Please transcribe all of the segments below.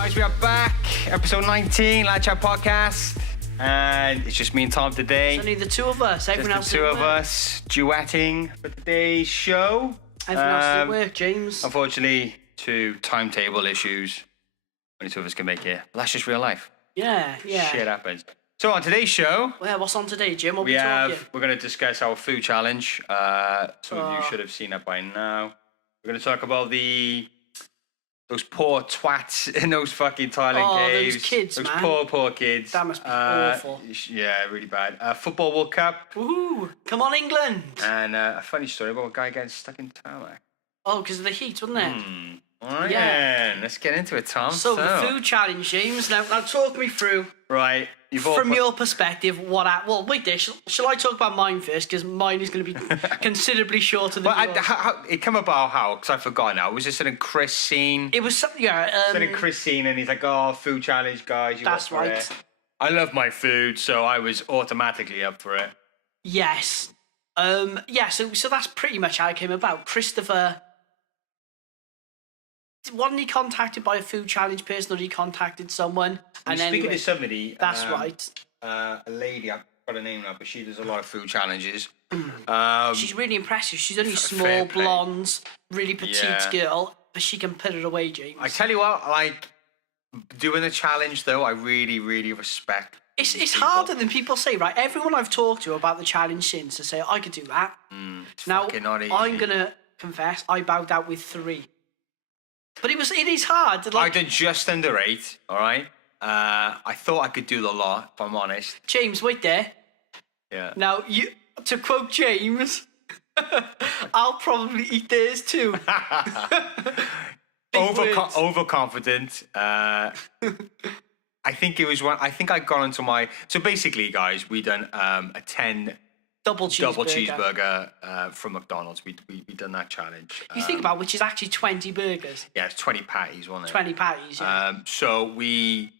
guys, we are back. Episode 19, Light Chat Podcast. And it's just me and Tom today. It's only the two of us. Everyone else just the two of us duetting for today's show. Everyone else is at work, James. Unfortunately, to timetable issues, only two of us can make it. But that's just real life. Yeah. Shit happens. So on today's show... Well, what's on today, Jim? What we're going to discuss our food challenge. Some of you should have seen that by now. We're going to talk about those poor twats in those fucking Thailand caves. Those kids, those man. poor kids. That must be awful. Yeah, really bad. Football World Cup. Woohoo! Come on, England! And a funny story about a guy getting stuck in tarmac. Oh, because of the heat, wasn't it? Oh, yeah. Let's get into it, Tom. So the food challenge, James. Now talk me through. Right. From your perspective, well, wait there. Shall I talk about mine first? Because mine is going to be considerably shorter than yours. How, it came about how? Because I forgot now. Was this in a Chris scene? It was something, yeah. In a Chris scene, and he's like, "Oh, food challenge, guys." That's right. It. I love my food, so I was automatically up for it. Yes. So that's pretty much how it came about. Christopher. Wasn't he contacted by a food challenge person, or he contacted someone? Speaking to somebody, that's right. A lady, I've got her name now, but she does a lot of food challenges. She's really impressive. She's only small, blonde, really petite girl, but she can put it away, James. I tell you what, like doing the challenge though, I really, really respect. It's harder than people say, right? Everyone I've talked to about the challenge since to say I could do that. Now I'm gonna confess, I bowed out with 3. But it is hard. I did just under 8, all right? I thought I could do the lot, if I'm honest. James, wait there. Yeah. Now, to quote James, I'll probably eat theirs too. Overconfident. I think it was one. I think I got into my... So basically, guys, we done a 10... Double cheeseburger from McDonald's. We done that challenge. You think about which is actually 20 burgers. Yeah, it's 20 patties, wasn't it? 20 patties, yeah. So we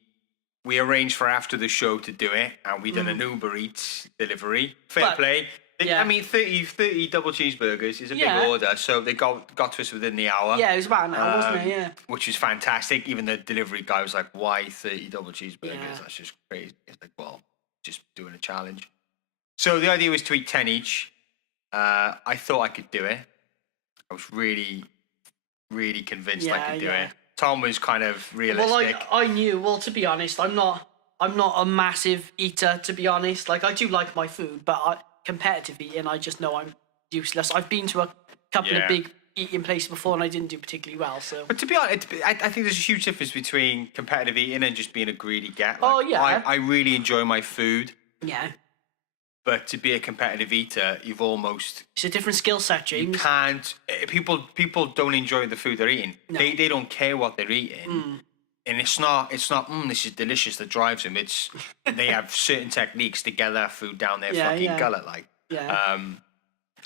arranged for after the show to do it, and we done an Uber Eats delivery. Fair play. I mean, 30 double cheeseburgers is a big order, so they got to us within the hour. Yeah, it was about an hour, wasn't it? Yeah. Which is fantastic. Even the delivery guy was like, "Why 30 double cheeseburgers? Yeah. That's just crazy." It's like, well, just doing a challenge. So the idea was to eat 10 each. I thought I could do it. I was really, really convinced I could do it. Tom was kind of realistic. Well, I knew. Well, to be honest, I'm not a massive eater. To be honest, like I do like my food, but competitive eating, I just know I'm useless. I've been to a couple of big eating places before, and I didn't do particularly well. So, but to be honest, I think there's a huge difference between competitive eating and just being a greedy gat. Like, I really enjoy my food. Yeah. But to be a competitive eater, you've almost... It's a different skill set, James. You can't... People don't enjoy the food they're eating. No. They don't care what they're eating. And it's not, this is delicious that drives them. It's, they have certain techniques to get that food down their fucking gullet, like. Yeah.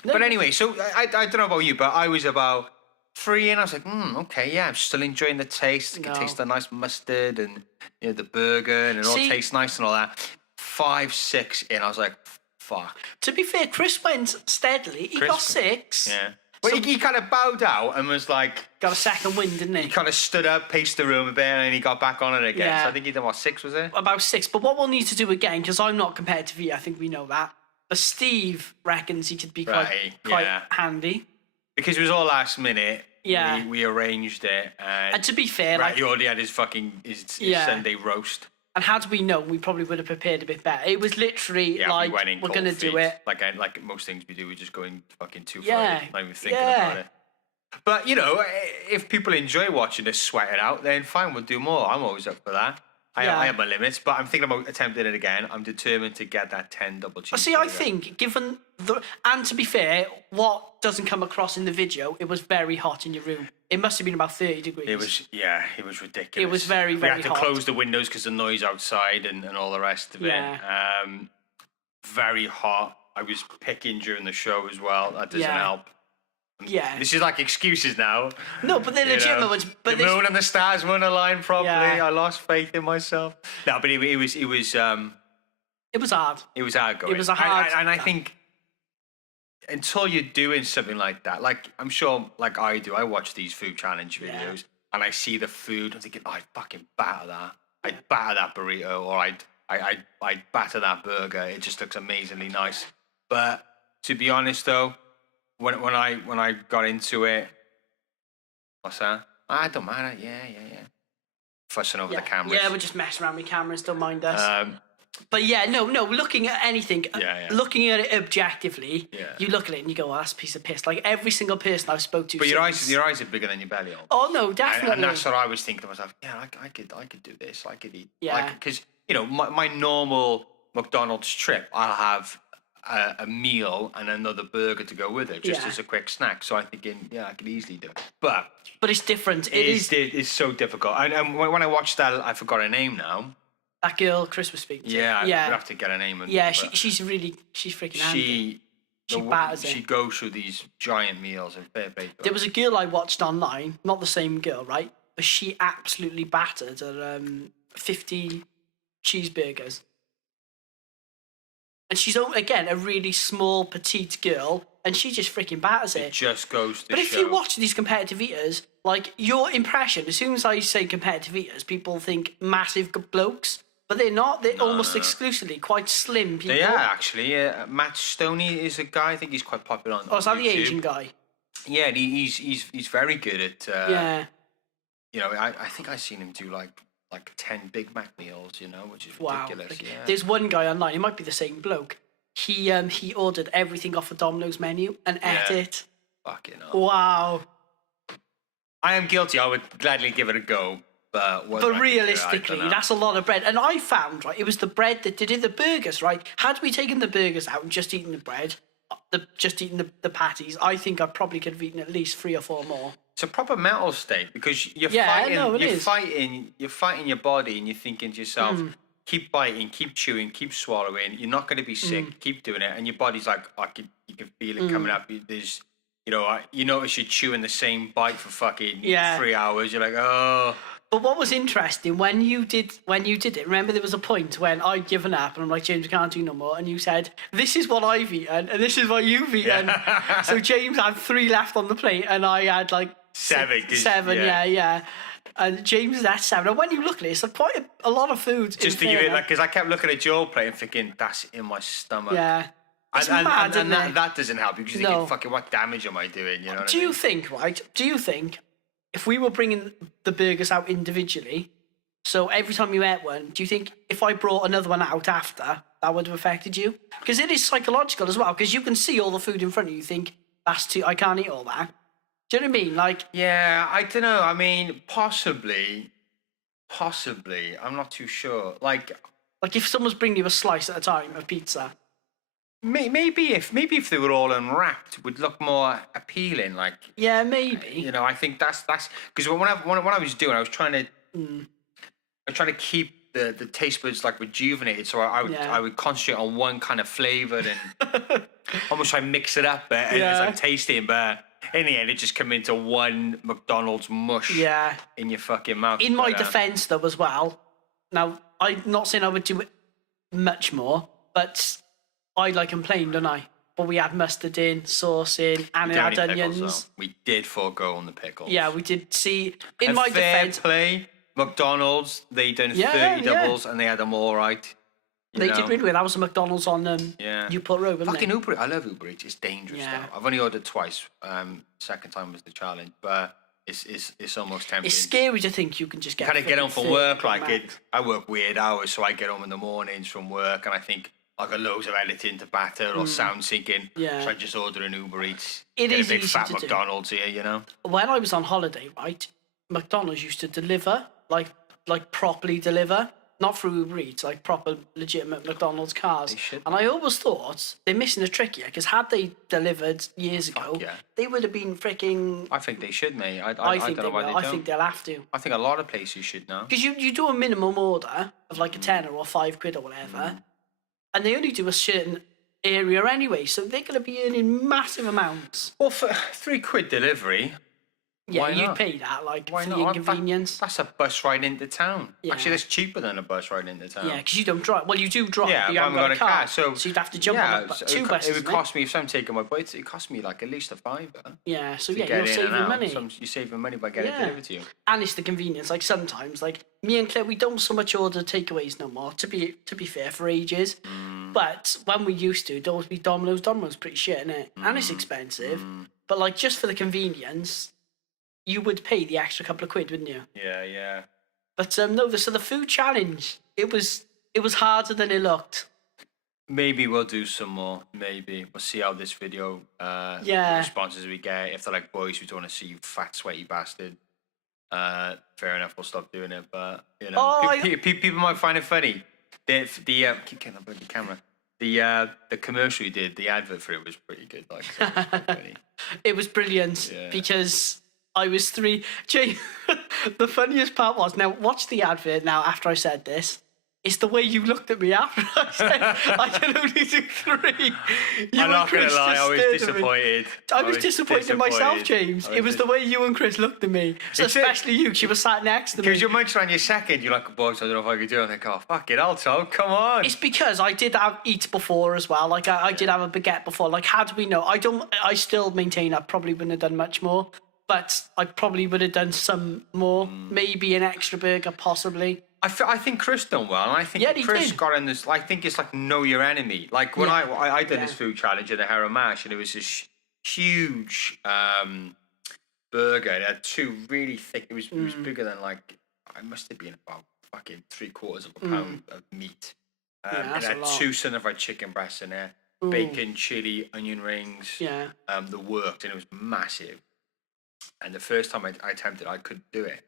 But anyway, so I don't know about you, but I was about 3 and I was like, okay, yeah, I'm still enjoying the taste. I can taste the nice mustard and the burger, and it all tastes nice and all that. 5, 6 in, I was like... Fuck. To be fair, Chris went steadily. He got 6. Yeah. Well, he kind of bowed out and was like... Got a second wind, didn't he? He kind of stood up, paced the room a bit, and he got back on it again. Yeah. So I think he did, 6, was it? About 6. But what we'll need to do again, because I'm not competitive yet, I think we know that. But Steve reckons he could be quite handy. Because it was all last minute. Yeah. We arranged it. And to be fair... he already had his Sunday roast. And had we known, we probably would have prepared a bit better. It was literally we're going to do it. Like most things we do, we just go in fucking too far, not even thinking about it. But, if people enjoy watching us sweat it out, then fine, we'll do more. I'm always up for that. I have my limits, but I'm thinking about attempting it again. I'm determined to get that 10 double cheeseburger. See, I think, given and to be fair, what doesn't come across in the video, it was very hot in your room. It must have been about 30 degrees. It was ridiculous. It was very, very hot. We had to close the windows because of the noise outside and all the rest of it. Very hot. I was picking during the show as well. That doesn't help. Yeah. This is like excuses now. No, but they're legitimate ones. But the moon and the stars won't align properly. I lost faith in myself. No, but it was It was hard. It was hard going. It was a hard... And I think until you're doing something like that, like I'm sure like I do, I watch these food challenge videos. and I see the food, I'm thinking, I'd fucking batter that. I'd batter that burrito, or I'd batter that burger. It just looks amazingly nice. But to be honest, though, when I got into it, what's that? Ah, it don't matter. Yeah. Fussing over the cameras. Yeah, we're just messing around with cameras. Don't mind us. But yeah, no. Looking at anything, looking at it objectively, you look at it and you go, "Oh, that's a piece of piss." Like every single person I've spoke to. But your eyes are bigger than your belly. Oh no, definitely. And that's what I was thinking to myself. Yeah, I could do this. I could eat. Yeah. Because my normal McDonald's trip, I'll have a meal and another burger to go with it, just as a quick snack. So I'm thinking, I could easily do it. But it's different. It's so difficult. And when I watched that, I forgot her name now. That girl Chris was speaking to. Yeah, I have to get her name. She's freaking handy. She batters it. She goes through these giant meals and fair play. There was a girl I watched online, not the same girl, right? But she absolutely battered her 50 cheeseburgers. And she's, again, a really small, petite girl, and she just freaking batters it. It just goes to But if you watch these competitive eaters, like, your impression, as soon as I say competitive eaters, people think massive blokes. But they're not. They're almost exclusively quite slim people. They are, actually. Matt Stoney is a guy. I think he's quite popular on is that YouTube. the Asian guy? Yeah, and he's very good at... I think I've seen him do, like 10 Big Mac meals, which is ridiculous. Wow. There's one guy online, it might be the same bloke. He ordered everything off a Domino's menu and ate it. Fucking hell. Wow. I am guilty. I would gladly give it a go. But realistically, that's a lot of bread. And I found, right, it was the bread that did it, the burgers, right? Had we taken the burgers out and just eaten the bread, just eating the patties, I think I probably could have eaten at least 3 or 4 more. It's a proper mental state because you're fighting your body and you're thinking to yourself, keep biting, keep chewing, keep swallowing. You're not going to be sick. Keep doing it, and your body's like, you can feel it coming up. There's, you notice you're chewing the same bite for fucking 3 hours. You're like, oh. But what was interesting when you did it? Remember, there was a point when I'd given up and I'm like, James, I can't do no more. And you said, "This is what I've eaten, and this is what you've eaten." So James had 3 left on the plate, and I had like 7. 7, yeah. And James is at 7. And when you look at it, it's like quite a lot of food. Just to give it, because I kept looking at your plate and thinking, that's in my stomach. Yeah. It's mad, and that doesn't help because you're thinking, fucking, what damage am I doing? Do you think if we were bringing the burgers out individually, so every time you ate one, do you think if I brought another one out after, that would have affected you? Because it is psychological as well, because you can see all the food in front of you, you think, I can't eat all that. Do you know what I mean? Like, yeah, I don't know. I mean, possibly. I'm not too sure. Like if someone's bringing you a slice at a time of pizza. Maybe if they were all unwrapped, would look more appealing. Like, yeah, maybe. I think that's because when I was doing, I was trying to keep the taste buds like rejuvenated. So I would concentrate on one kind of flavor and almost try and mix it up as I'm tasting, but. In the end, it just came into one McDonald's mush in your fucking mouth. In my defence, though, as well, now, I'm not saying I would do it much more, but I complained, don't I? But we had mustard in, sauce in, and it had onions. Pickles, we did forego on the pickles. Yeah, we did. See, in my defence... play, McDonald's, they done 30 doubles, and they had them all right. They did really well. That was a McDonald's on Newport Road, wasn't fucking Uber. I love Uber Eats. It's dangerous though. I've only ordered twice. Second time was the challenge, but it's almost tempting. It's scary to think you can just get. Kind of get home from work I work weird hours, so I get home in the mornings from work, and I think I got loads of editing to batter or sound syncing. Yeah. So I just order an Uber Eats. It is a big easy fat to McDonald's do. Here, When I was on holiday, right, McDonald's used to deliver like properly deliver. Not through Uber Eats, like proper, legitimate McDonald's cars. And I always thought they're missing a trick here, because had they delivered years ago, they would have been freaking... I think they should, mate. I think they will. I think they'll have to. I think a lot of places should now. Because you do a minimum order of like a tenner or £5 or whatever, and they only do a certain area anyway, so they're going to be earning massive amounts. Well, for £3 delivery... Yeah, Why you'd not? pay that, like, Why for not? the inconvenience. That's a bus ride into town. Yeah. Actually, that's cheaper than a bus ride into town. Yeah, because you don't drive. Well, you do drive, Yeah, but you but I haven't haven't got a car. So you'd have to jump on two buses, it would isn't cost me, if I'm taking my bike, it cost me like at least a £5 Yeah, so to yeah, get you're in saving and out. money. So you're saving money by getting it delivered to you. And it's the convenience. Like sometimes, like me and Claire, we don't so much order takeaways no more. To be fair, for ages. But when we used to, it'd always be Domino's. Domino's pretty shit, isn't it? And it's expensive. But like just for the convenience, you would pay the extra couple of quid, wouldn't you? Yeah. But no, so the food challenge, it was harder than it looked. Maybe we'll do some more. Maybe we'll see how this video responses we get. If they're like, boys, we don't want to see you fat, sweaty bastard. Fair enough, we'll stop doing it. But you know, people might find it funny. Keep getting up with the camera. The commercial you did, the advert for it was pretty good. Like, so it was funny. It was brilliant because I was 3. Jay, the funniest part was, now watch the advert now after I said this. It's the way you looked at me after I said I can only do 3. I'm not going to lie, I was disappointed. I was disappointed in myself, James. It was the way you and Chris looked at me. So especially you, she was sat next to me. Because you're munching on your second, you're like, boys, I don't know if I could do it. I think, oh, fuck it, I'll Tom, come on. It's because I did eat before as well. Like, I did have a baguette before. Like, had we know, I still maintain I probably wouldn't have done much more. But I probably would have done some more. Maybe an extra burger, possibly. I think Chris done well, and I think Chris got in this. I think it's like know your enemy. Like when I did this food challenge in the Harrow Mash, and it was this huge burger. It had 2 really thick. It was bigger than like I must have been about fucking 3/4 of a pound of meat. It had 2 sun-fried chicken breasts in there, bacon, chili, onion rings. Yeah. The worked, and it was massive. And the first time I attempted, I couldn't do it.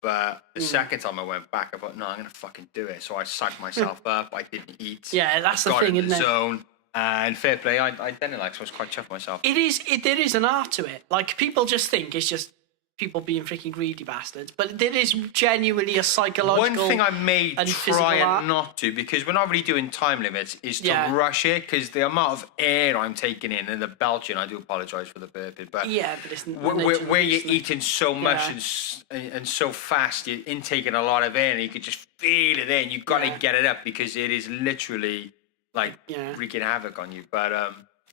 But the second time I went back, I thought, no, I'm going to fucking do it. So I psyched myself up. I didn't eat. Yeah, that's the thing, isn't it? Zone. And fair play, I didn't like, so I was quite chuffed myself. There is an art to it. Like, people just think it's just people being freaking greedy bastards. But there is genuinely a psychological. One thing I may try and not to, because we're not really doing time limits, is to rush it, because the amount of air I'm taking in and the belching, I do apologise for the burping, but but it's where you're eating so much and so fast, you're intaking a lot of air, and you could just feel it in. You've got to get it up, because it is literally like wreaking havoc on you. But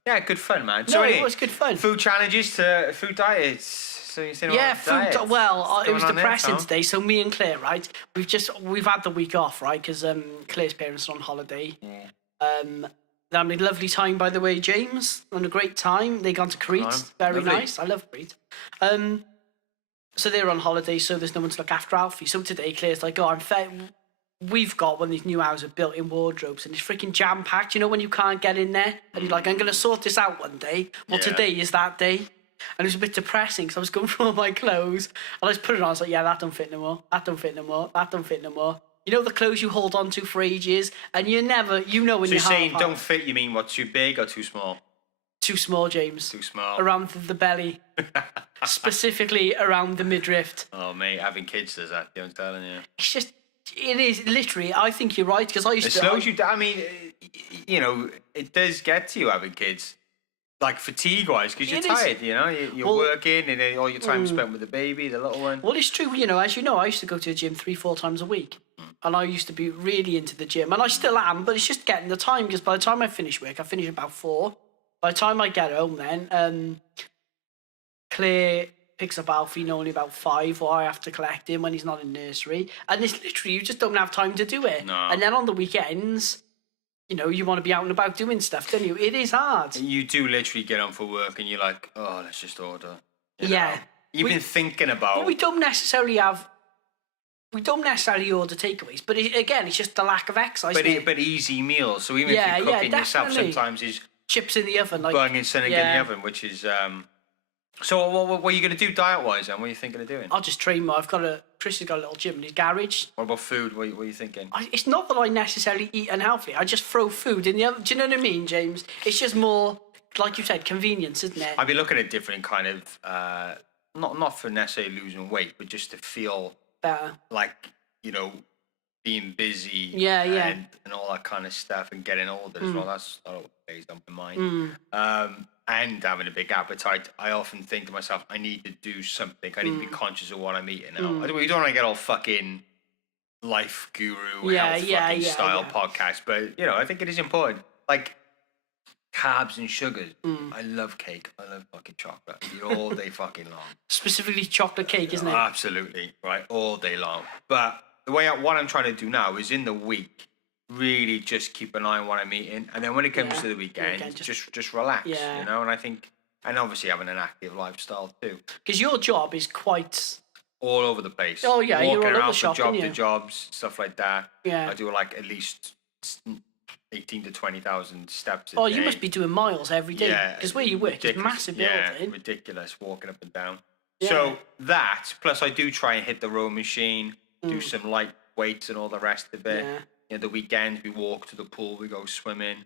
yeah, good fun, man. So it was good fun. Food challenges to food diets. So you saying food. Well, it was depressing today. So me and Claire, right? We've had the week off, right? Because Claire's parents are on holiday. They had a lovely time, by the way, James. On a great time. They gone to Crete. Very nice. I love Crete. So they're on holiday, so there's no one to look after Alfie. So today, Claire's like, "Oh, we've got one of these new houses with built-in wardrobes, and it's freaking jam-packed. You know when you can't get in there, and you're like, I'm gonna sort this out one day. Well, today is that day." And it was a bit depressing because I was going through all my clothes and I was putting it on. I was like, yeah, that don't fit no more. That don't fit no more. That don't fit no more. You know the clothes you hold on to for ages and you never, when you're So you're saying don't fit, you mean what, too big or too small? Too small, James. Too small. Around the belly. Specifically around the midriff. Oh, mate, having kids does that, I'm telling you. It's just, it is literally, I think you're right because I used to... It slows you down. I mean, you know, it does get to you having kids. Like fatigue-wise, because you're tired, you know, you're working and then all your time spent with the baby, the little one. Well, it's true, you know, as you know, I used to go to the gym 3-4 times a week. And I used to be really into the gym. And I still am, but it's just getting the time, because by the time I finish work, I finish about 4. By the time I get home then, Claire picks up Alfie normally about 5, or I have to collect him when he's not in nursery. And it's literally, you just don't have time to do it. No. And then on the weekends... You know, you want to be out and about doing stuff, don't you? It is hard. You do literally get on for work and you're like, oh, let's just order. You know? You've been thinking about... But we don't necessarily order takeaways. But again, it's just the lack of exercise. But easy meals. So even if you're cooking yourself, sometimes is chips in the oven. Like, bung and something in the oven, which is... So what are you going to do diet-wise then? What are you thinking of doing? I'll just train more. Chris has got a little gym in his garage. What about food? What are you thinking? It's not that I necessarily eat unhealthy. I just throw food in the oven. Do you know what I mean, James? It's just more, like you said, convenience, isn't it? I'd be looking at different kind of, not for necessarily losing weight, but just to feel better. Like, you know, being busy, and all that kind of stuff, and getting older as well. That's always plays on my mind. And having a big appetite, I often think to myself, I need to do something. I need to be conscious of what I'm eating now. You don't want to get all fucking life guru health style podcast, but I think it is important. Like carbs and sugars. I love cake. I love fucking chocolate. I eat all day fucking long. Specifically chocolate cake, isn't it? Absolutely, right, all day long. But what I'm trying to do now is in the week, really just keep an eye on what I'm eating, and then when it comes to the weekend, just relax, and I think, and obviously having an active lifestyle too. Because your job is quite all over the place. Oh yeah, walking you're all around over shop, from job to jobs, stuff like that. Yeah, I do like at least 18 to 20,000 steps a day. Oh, you must be doing miles every day, because where you work is massive building. Yeah, ridiculous, walking up and down. So that, plus I do try and hit the row machine, do some light weights and all the rest of it. The weekends we walk to the pool, we go swimming.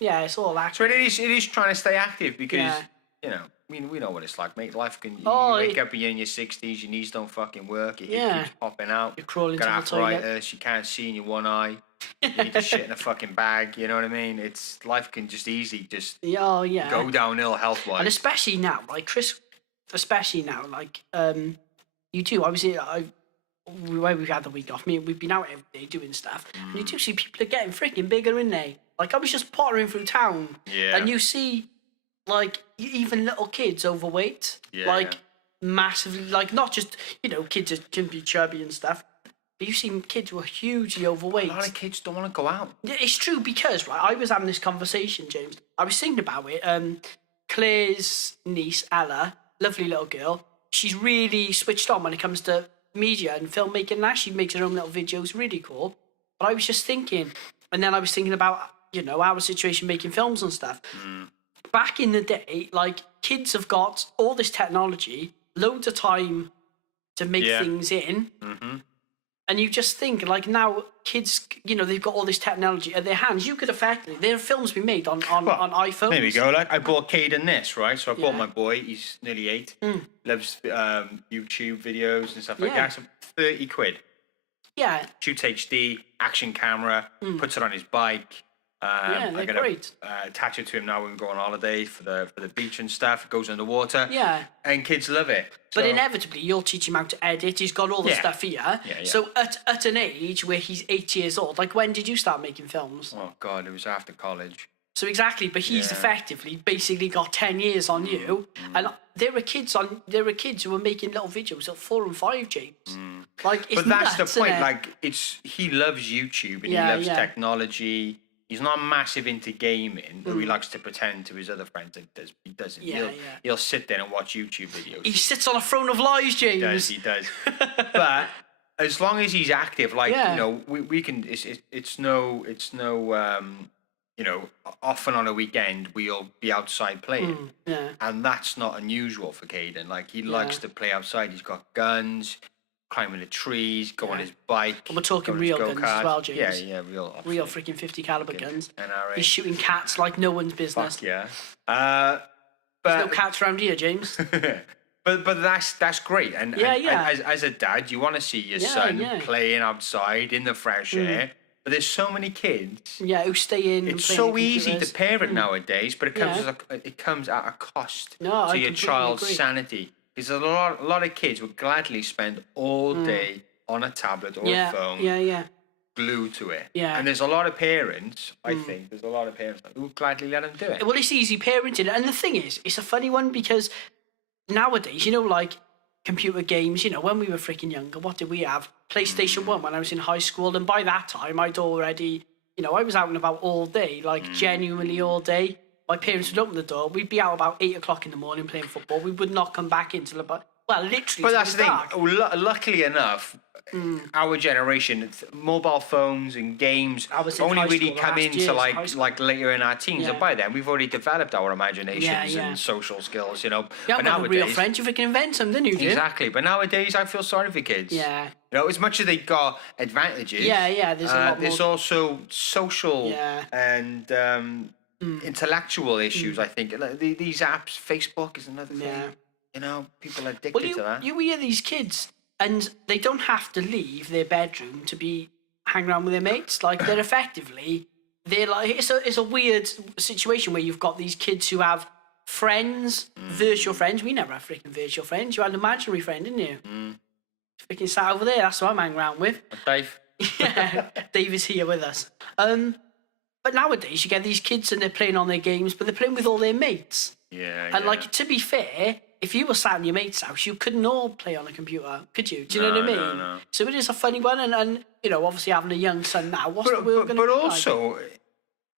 Yeah, it's all active. So it is trying to stay active because we know what it's like, mate. Life can you wake up, you're in your 60s, your knees don't fucking work, your hip keeps popping out, you're crawling to got the toilet, arthritis, you can't see in your one eye, you need to shit in a fucking bag. You know what I mean? It's life can just easily go downhill health wise, and especially now, like Chris, especially now, like you too. Obviously, where we've had the week off, we've been out every day doing stuff, and you do see people are getting freaking bigger, in there. Like I was just pottering through town, and you see like even little kids overweight, massively, like not just kids that can be chubby and stuff, but you see kids who are hugely overweight. A lot of kids don't want to go out. Yeah, it's true, because I was having this conversation, James. I was thinking about it. Claire's niece Ella, lovely little girl. She's really switched on when it comes to media and filmmaking. Now she makes her own little videos, really cool. But I was just thinking, and then I was thinking about our situation making films and stuff. Back in the day, like kids have got all this technology, loads of time to make things in, and you just think like now kids, they've got all this technology at their hands. You could effectively, there are films being made on iPhones. There we go. Like I bought Caden this, right? So I bought my boy. He's nearly 8. Loves YouTube videos and stuff like that. So 30 quid. Yeah. Shoots HD, action camera, puts it on his bike. They're great. Attach it to him now when we go on holiday for the beach and stuff. It goes underwater. Yeah. And kids love it. But inevitably, you'll teach him how to edit. He's got all the stuff here. Yeah. So at an age where he's 8 years old, like when did you start making films? Oh, God, it was after college. So exactly, but he's effectively basically got 10 years on you. And there are kids who are making little videos at 4 and 5, James. Like, it's but that's nuts, the point. isn't it? Like, he loves YouTube and he loves technology. He's not massive into gaming, but he likes to pretend to his other friends that he doesn't. He'll sit there and watch YouTube videos. He sits on a throne of lies, James. He does. But as long as he's active, like we can. It's no. Often on a weekend we'll be outside playing, and that's not unusual for Caden. Like he likes to play outside. He's got guns. Climbing the trees, go on his bike. And we're talking real guns as well, James. Yeah, real. Real freaking 50 caliber guns. NRA. He's shooting cats like no one's business. Fuck yeah. There's no cats around here, James. but that's great. And as a dad, you want to see your son playing outside in the fresh air. But there's so many kids. Yeah, who stay in. It's so easy to parent nowadays, but it comes at a cost to your child's sanity. Because a lot of kids would gladly spend all day on a tablet or a phone, glued to it. Yeah. And there's a lot of parents, I think, who would gladly let them do it. Well, it's easy parenting. And the thing is, it's a funny one because nowadays, like computer games, when we were freaking younger, what did we have? PlayStation 1 when I was in high school. And by that time, I'd already, I was out and about all day, like genuinely all day. My parents would open the door. We'd be out about 8 o'clock in the morning playing football. We would not come back until about, literally. But that's the thing. Luckily enough, our generation, mobile phones and games only really come into like later in our teens. And by then, we've already developed our imaginations and social skills. Yeah, but nowadays, a real friend, you can invent them, didn't you? Exactly. But nowadays, I feel sorry for kids. Yeah. As much as they've got advantages. Yeah. There's a lot more. There's also social and. Intellectual issues, I think. These apps, Facebook is another thing. People are addicted to that. You hear these kids, and they don't have to leave their bedroom to be hanging around with their mates. Like they're like it's a weird situation where you've got these kids who have friends, virtual friends. We never have freaking virtual friends. You had an imaginary friend, didn't you? Freaking sat over there. That's what I'm hanging around with. Dave. Yeah, Dave is here with us. But nowadays you get these kids and they're playing on their games, but they're playing with all their mates. Yeah. And like, to be fair, if you were sat in your mate's house, you couldn't all play on a computer, could you? Do you know what I mean? No. So it is a funny one, and obviously having a young son now, what's the world going to be like? But also,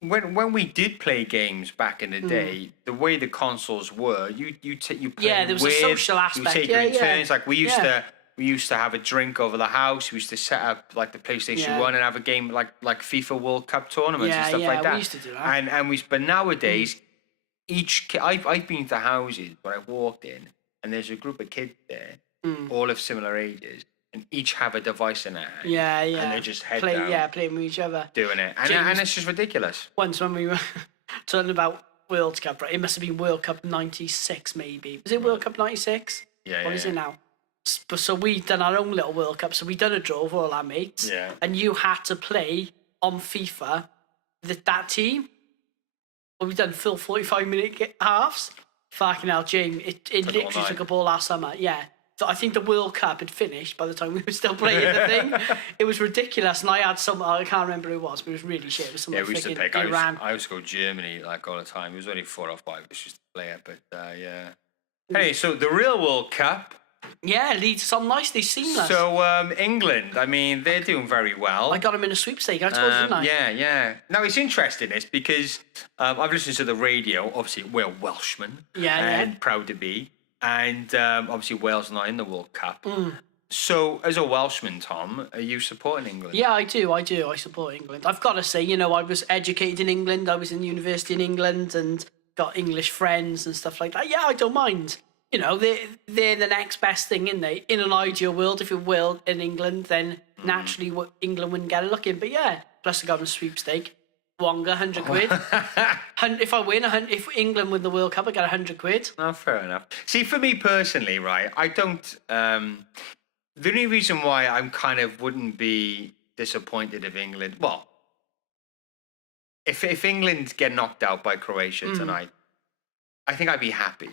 when we did play games back in the day, the way the consoles were, you play. Yeah, there was a social aspect. You take it in turns. Like we used to have a drink over the house. We used to set up like the PlayStation 1 and have a game like FIFA World Cup tournaments and stuff like that. We used to do that. But nowadays, I've been to houses where I've walked in and there's a group of kids there, all of similar ages, and each have a device in their hand. Yeah. And they just head down. Playing with each other. Doing it. And it's just ridiculous. Once when we were talking about World Cup, right? It must have been World Cup 96 maybe. Was it World Cup 96? Yeah. What is it now? So we'd done our own little World Cup. So we'd done a draw with all our mates. Yeah. And you had to play on FIFA that team. Well, we've done full 45-minute halves. Fucking hell, James. It literally took up all our summer. Yeah. So I think the World Cup had finished by the time we were still playing the thing. It was ridiculous. And I had I can't remember who it was, but it was really shit. It was some we used to pick. Iran. I used to go Germany like all the time. It was only 4 or 5. It's just a player, but yeah. Hey, so the real World Cup. Yeah, leads us on nicely, seamless. So England, I mean, they're doing very well. I got them in a sweepstake, I told you, didn't I? Yeah. Now, it's interesting, this, because I've listened to the radio. Obviously, we're Welshmen. And proud to be. And obviously, Wales are not in the World Cup. So, as a Welshman, Tom, are you supporting England? Yeah, I do. I support England. I've got to say, I was educated in England. I was in university in England and got English friends and stuff like that. Yeah, I don't mind. They're the next best thing, isn't they? In an ideal world, if it will, in England, then naturally England wouldn't get a look in. But yeah, plus I got a sweepstake. Wonga, 100 quid. If I win, if England win the World Cup, I get 100 quid. Oh, fair enough. See, for me personally, right, I don't... the only reason why I'm kind of wouldn't be disappointed if England... Well, if England get knocked out by Croatia tonight, I think I'd be happy.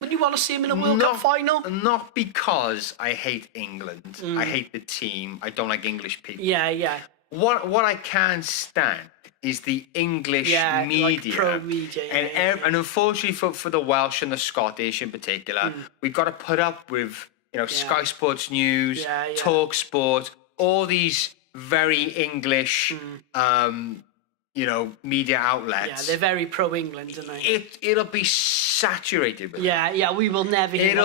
Would you want to see him in a World Cup final? Not because I hate England. I hate the team. I don't like English people. Yeah. What I can't stand is the English media. Like pro media. And unfortunately for the Welsh and the Scottish in particular, we've got to put up with Sky Sports News, Talk Sport, all these very English media outlets. Yeah, they're very pro-England, aren't they? It'll be saturated with Yeah, we will never hear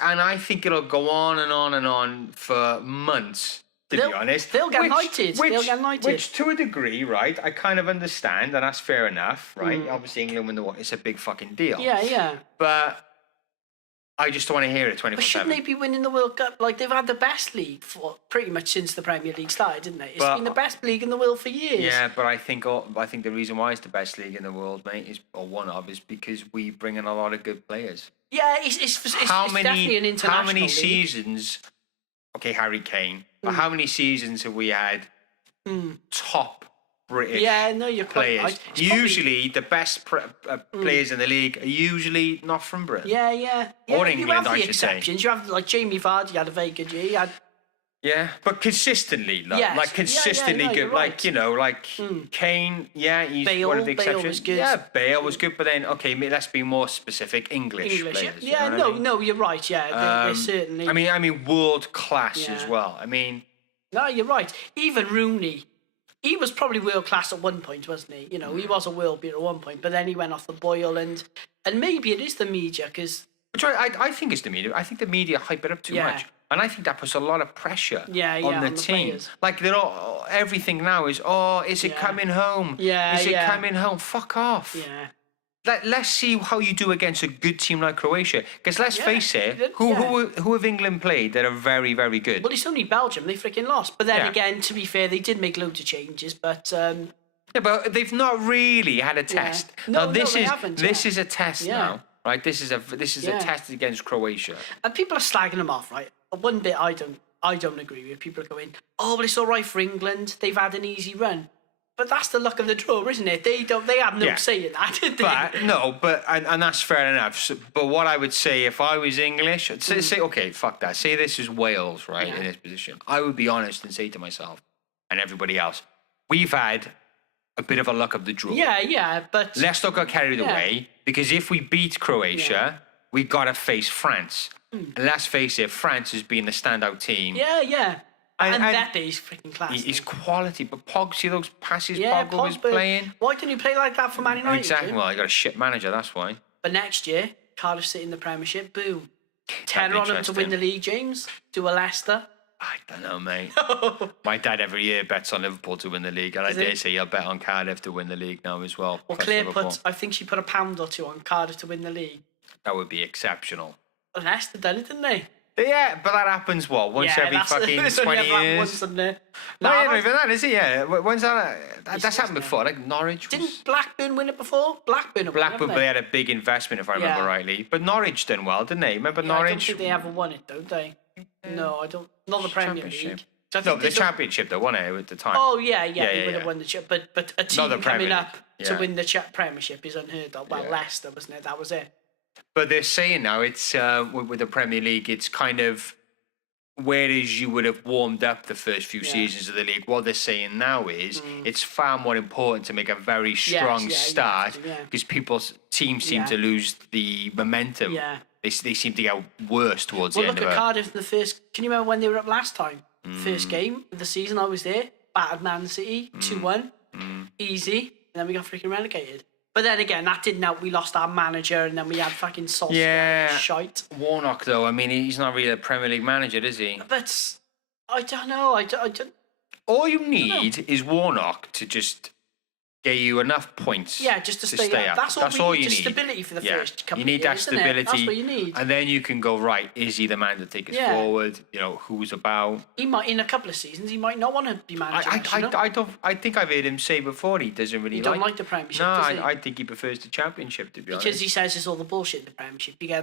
and I think it'll go on and on and on for months, to be honest. They'll get knighted. Which, to a degree, right, I kind of understand, and that's fair enough, right? Obviously, England win the World, it's a big fucking deal. Yeah. But I just don't want to hear it 24/7. But shouldn't they be winning the World Cup? Like, they've had the best league for pretty much since the Premier League started, didn't they? It's been the best league in the world for years. Yeah, but I think the reason why it's the best league in the world, mate, is because we bring in a lot of good players. Yeah, it's definitely an international How many league. seasons? Okay, Harry Kane. But how many seasons have we had top British you're players? Right. Usually, the best players in the league are usually not from Britain. Yeah. Or you England, have the I should say. exceptions. You have like Jamie Vardy had a very good year. Yeah, but consistently, consistently good. Right. Kane, he's Bale, one of the exceptions. Bale was good. Yeah, Bale was good, but then, let's be more specific. English players. No, you're right. Yeah, they're certainly. I mean, world class as well. No, you're right. Even Rooney, he was probably world class at one point, wasn't he? He was a world beater at one point, but then he went off the boil, and maybe it is the media because. Which I think it's the media. I think the media hype it up too much. And I think that puts a lot of pressure on the team. Players. Like, everything now is, is it coming home? Is it coming home? Fuck off. Yeah. Let's see how you do against a good team like Croatia. Because let's face it, who have England played that are very, very good? Well, it's only Belgium. They freaking lost. But then again, to be fair, they did make loads of changes. But yeah, but they've not really had a test. No, this this is a test now. Right, this is a test against Croatia. And people are slagging them off, right? one bit I don't agree with. People are going, oh, well, it's all right for England. They've had an easy run. But that's the luck of the draw, isn't it? They have no say in that, did they? And that's fair enough. So, but what I would say if I was English, I'd say, okay, fuck that. Say this is Wales, right, in this position. I would be honest and say to myself and everybody else, we've had a bit of a luck of the draw. Yeah, but... Let's not get carried away, because if we beat Croatia, we got to face France. And let's face it, France has been the standout team. Yeah. And Mbappe's freaking class. He's quality, but Pogba, see those passes Pogba was playing? Why didn't he play like that for Man United? Exactly. Well, he got a shit manager, that's why. But next year, Cardiff City in the Premiership, boom. 10 on them to win the league, James. Do a Leicester. I don't know, mate. My dad every year bets on Liverpool to win the league, and I dare say he'll bet on Cardiff to win the league now as well. Well, Claire I think she put £1 or £2 on Cardiff to win the league. That would be exceptional. Well, Leicester done it, didn't they? Yeah, but that happens once every fucking 20 years. Once, doesn't it? Not even that, is it? Yeah. When's that? That's happened before. Like Norwich. Didn't Blackburn win it before? Blackburn, but they had a big investment, if I remember rightly. But Norwich done well, didn't they? Remember Norwich? I don't think they ever won it, don't they? No, I don't. Not the Premier League. No, the Championship they won it at the time. Oh yeah, they would have won the chip. But a team coming up to win the Premiership is unheard of. Well, Leicester, wasn't it? That was it. But they're saying now it's with the Premier League, it's kind of whereas you would have warmed up the first few seasons of the league. What they're saying now is it's far more important to make a very strong start because people's teams seem to lose the momentum. Yeah. They seem to get worse towards the end of it. Look at Cardiff in the first. Can you remember when they were up last time? First game of the season, I was there. Battered Man City 2-1, easy, and then we got freaking relegated. But then again, that didn't help. We lost our manager, and then we had fucking Solskjaer shite. Warnock, though, I mean, he's not really a Premier League manager, is he? But I don't know. I don't. All you need is Warnock to just get you enough points. Yeah, just to stay up. That's all you need. Just stability for the first couple of years. You need that stability. That's what you need. And then you can go, right, is he the man to take us forward? You know, who's about? He might, in a couple of seasons, he might not want to be manager. I think I've heard him say before he doesn't really don't like the Premiership, No, does he? I think he prefers the Championship, to be honest. Because he says it's all the bullshit in the Premiership. You get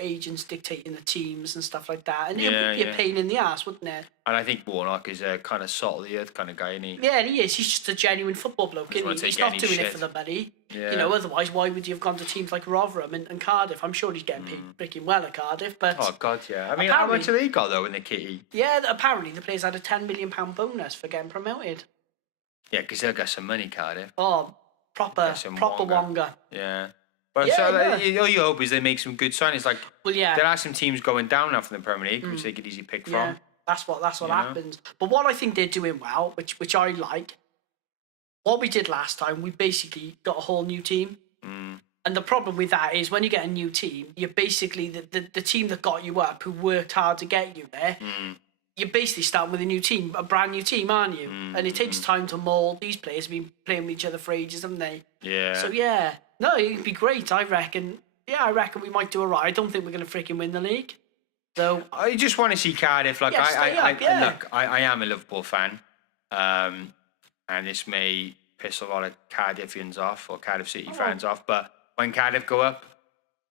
agents dictating the teams and stuff like that. And it would be a pain in the ass, wouldn't it? And I think Warnock is a kind of salt of the earth kind of guy, isn't he? Yeah, he is. He's just a genuine football bloke, isn't he? He's not doing it for the money. Yeah. You know, otherwise, why would you have gone to teams like Rotherham and Cardiff? I'm sure he's getting paid freaking well at Cardiff, but... Oh, God, yeah. I mean, how much have they got, though, in the kitty? Yeah, apparently the players had a £10 million bonus for getting promoted. Yeah, because they'll get some money, Cardiff. Oh, proper wonga. Yeah. But all you hope is they make some good signings. Like, there are some teams going down now from the Premier League, which they could easily pick from. That's what happens. But what I think they're doing well, which I like, what we did last time, we basically got a whole new team. And the problem with that is when you get a new team, you're basically the team that got you up, who worked hard to get you there, you're basically starting with a new team, a brand new team, aren't you? And it takes time to mould. These players have been playing with each other for ages, haven't they? Yeah. So, no, it'd be great, I reckon. Yeah, I reckon we might do all right. I don't think we're going to freaking win the league. So I just want to see Cardiff. Like, look, I am a Liverpool fan. And this may piss a lot of Cardiffians off or Cardiff City fans off, but when Cardiff go up,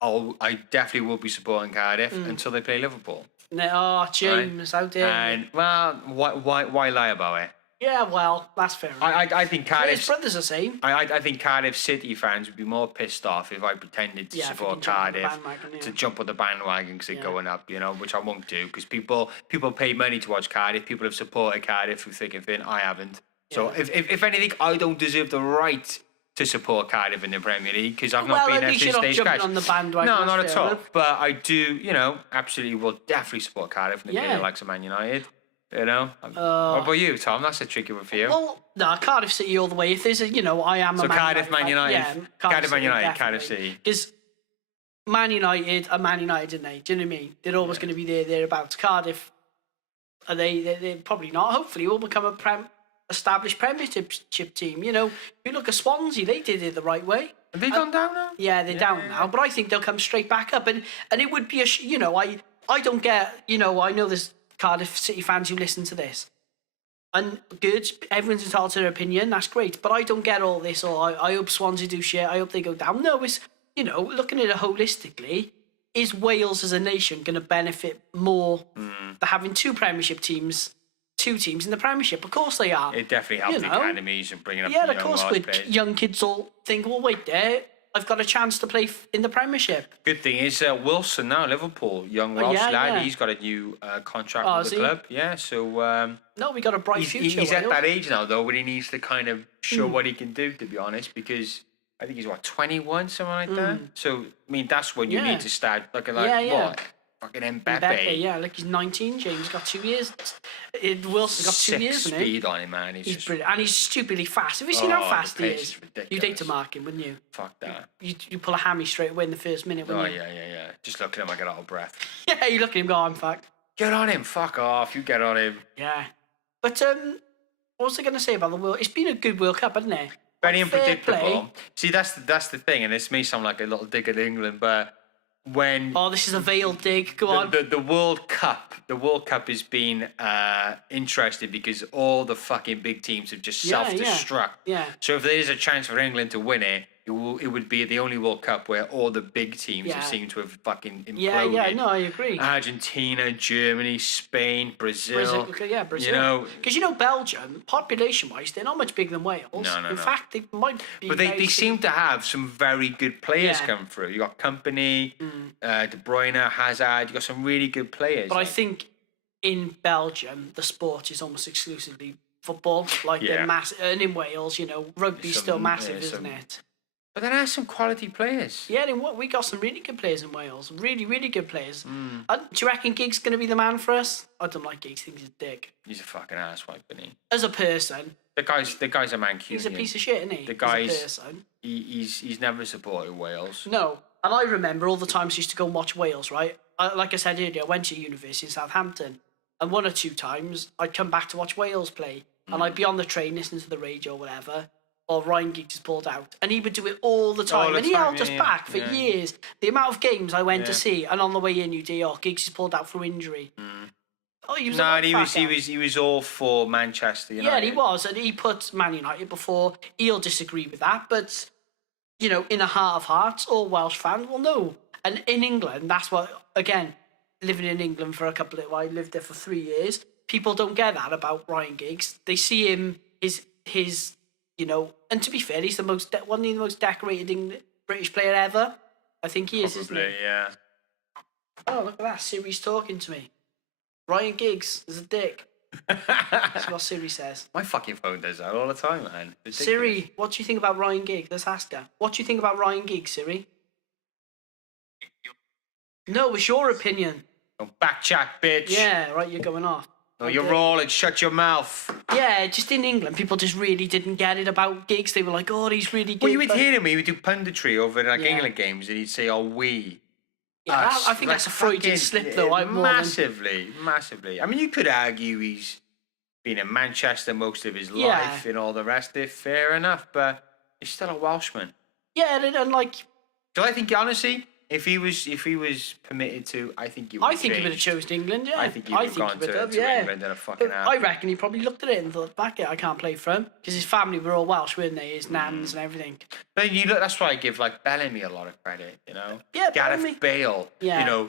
I definitely will be supporting Cardiff until they play Liverpool. Oh, James, how dare you? And, well, why lie about it? Yeah, well, that's fair enough. I think Cardiff... His brother's the same. I think Cardiff City fans would be more pissed off if I pretended to support Cardiff to jump on the bandwagon because they're going up, which I won't do, because people pay money to watch Cardiff. People have supported Cardiff through thick and thin. I haven't. So if anything, I don't deserve the right to support Cardiff in the Premier League because I've not been there since they scratched. On the bandwagon. No, not at all. But I do, absolutely will definitely support Cardiff in the game like Man United. What about you, Tom? That's a tricky one for you. Well, no, Cardiff City all the way. If there's I am a Man Cardiff, United Man United. Yeah, Cardiff, Man United, definitely. Cardiff City. Because Man United are Man United, didn't they? Do you know what I mean? They're always going to be thereabouts. Cardiff, are they're probably not. Hopefully, will become a established Premiership team. You look at Swansea, they did it the right way. Have they gone down now? Yeah, they're down now, but I think they'll come straight back up. And it would be I don't get, I know there's Cardiff City fans who listen to this. And good, everyone's entitled to their opinion, that's great. But I don't get all this, I hope Swansea do shit, I hope they go down. No, it's, looking at it holistically, is Wales as a nation going to benefit more for having two Premiership teams, two teams in the Premiership? Of course they are. It definitely helps the academies and bringing up yeah, the of course, with young kids all think, well, wait there, I've got a chance to play in the Premiership. Good thing is Wilson now, Liverpool, young Welsh lad, he's got a new contract with the club. Yeah, so... no, we got a bright future. He's at that age now, though, where he needs to kind of show what he can do, to be honest, because I think he's, 21, something like that? So, I mean, that's when you need to start looking like, what? Fucking Mbappe. Yeah, like he's 19, James got 2 years. Wilson's got 2 years, isn't he? Speed on him, man. He's brilliant. And he's stupidly fast. Have you seen how fast he is? You'd hate to mark him, wouldn't you? Fuck that. You pull a hammy straight away in the first minute, wouldn't you? Yeah. Just look at him, I get out of breath. Yeah, you look at him, go on, fuck. Get on him, fuck off. You get on him. Yeah. But, what was I going to say about the World? It's been a good World Cup, hasn't it? Very unpredictable. See, that's the thing, and this may sound like a little dig at England, but when this is a veiled dig. Go on. The World Cup has been interesting because all the fucking big teams have just self-destruct. Yeah. So if there is a chance for England to win it, it would be the only World Cup where all the big teams have seemed to have fucking imploded. Yeah, no, I agree. Argentina, Germany, Spain, Brazil. Brazil. You know, because Belgium, population-wise, they're not much bigger than Wales. No. In fact, they might be. But they seem to have some very good players come through. You got Company, De Bruyne, Hazard. You got some really good players. But I think in Belgium, the sport is almost exclusively football. They're massive, and in Wales, rugby's still massive, isn't it? But there are some quality players. Yeah, we got some really good players in Wales. Really, really good players. Do you reckon Giggs going to be the man for us? I don't like Giggs. I think he's a dick. He's a fucking asswipe, isn't he? As a person. The guy's a Mancunian. He's a piece of shit, isn't he? The guy's... As a person. He's never supported Wales. No. And I remember all the times I used to go and watch Wales, right? Like I said earlier, I went to university in Southampton. And 1 or 2 times, I'd come back to watch Wales play. And I'd be on the train listening to the radio or whatever. Or Ryan Giggs is pulled out. And he would do it all the time. And he held us back for years. The amount of games I went to see, and on the way in, you'd hear, Giggs is pulled out for injury. Oh, he was he was all for Manchester United. Yeah, he was. And he put Man United before. He'll disagree with that. But, in a heart of hearts, all Welsh fans will know. And in England, that's what, again, living in England for I lived there for 3 years. People don't get that about Ryan Giggs. They see him, his and to be fair, he's wasn't he the most decorated British player ever? I think he is, isn't he? Yeah. Oh, look at that. Siri's talking to me. Ryan Giggs is a dick. That's what Siri says. My fucking phone does that all the time, man. Ridiculous. Siri, what do you think about Ryan Giggs? Let's ask her. What do you think about Ryan Giggs, Siri? No, it's your opinion. Oh, back chat, bitch. Yeah, right, you're going off. No, you're rolling. Shut your mouth. Yeah, just in England, people just really didn't get it about Giggs. They were like, he's really good. Well, you would hear him. He would do punditry over England games, and he'd say, we. Yeah, I think that's a Freudian slip, though. Massively. I mean, you could argue he's been in Manchester most of his life and all the rest of it. Fair enough, but he's still a Welshman. Yeah, and like... So I think, honestly... If he was permitted to, I think he would. I think he would have chosen England. Yeah, I think he would have gone to England in a fucking hour. I reckon he probably looked at it and thought, "Back it, I can't play for him," because his family were all Welsh, weren't they? His nans and everything. But that's why I give Bellamy a lot of credit. Yeah, Gareth Bale. Yeah.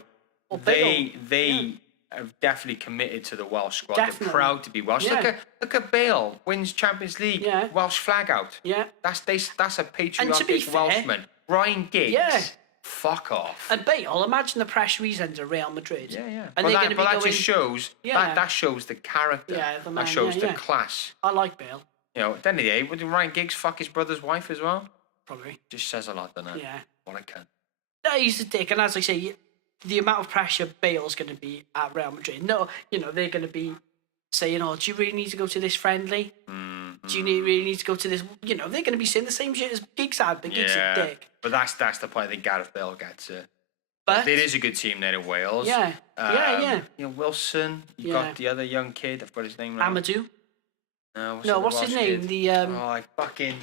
They have definitely committed to the Welsh squad. Definitely. They're proud to be Welsh. Yeah. Look at Bale wins Champions League. Yeah. Welsh flag out. Yeah. That's a patriotic Welshman. Ryan Giggs. Yeah. Fuck off. And Bale, imagine the pressure he's under Real Madrid. Yeah. And that just shows that shows the character. Yeah, the man, that shows the class. I like Bale. At the end of the day, would Ryan Giggs fuck his brother's wife as well? Probably. Just says a lot, doesn't it? Yeah. What a cunt. No, he's a dick, and as I say, the amount of pressure Bale's going to be at Real Madrid. No, they're going to be saying, do you really need to go to this friendly? Do you really need to go to this? They're going to be saying the same shit as Giggs had, but Giggs is a dick. But that's the point I think Gareth Bale gets it. But it is a good team there in Wales. Yeah. Wilson. You got the other young kid. I've got his name right. Amadou. No, what's his name? Kid?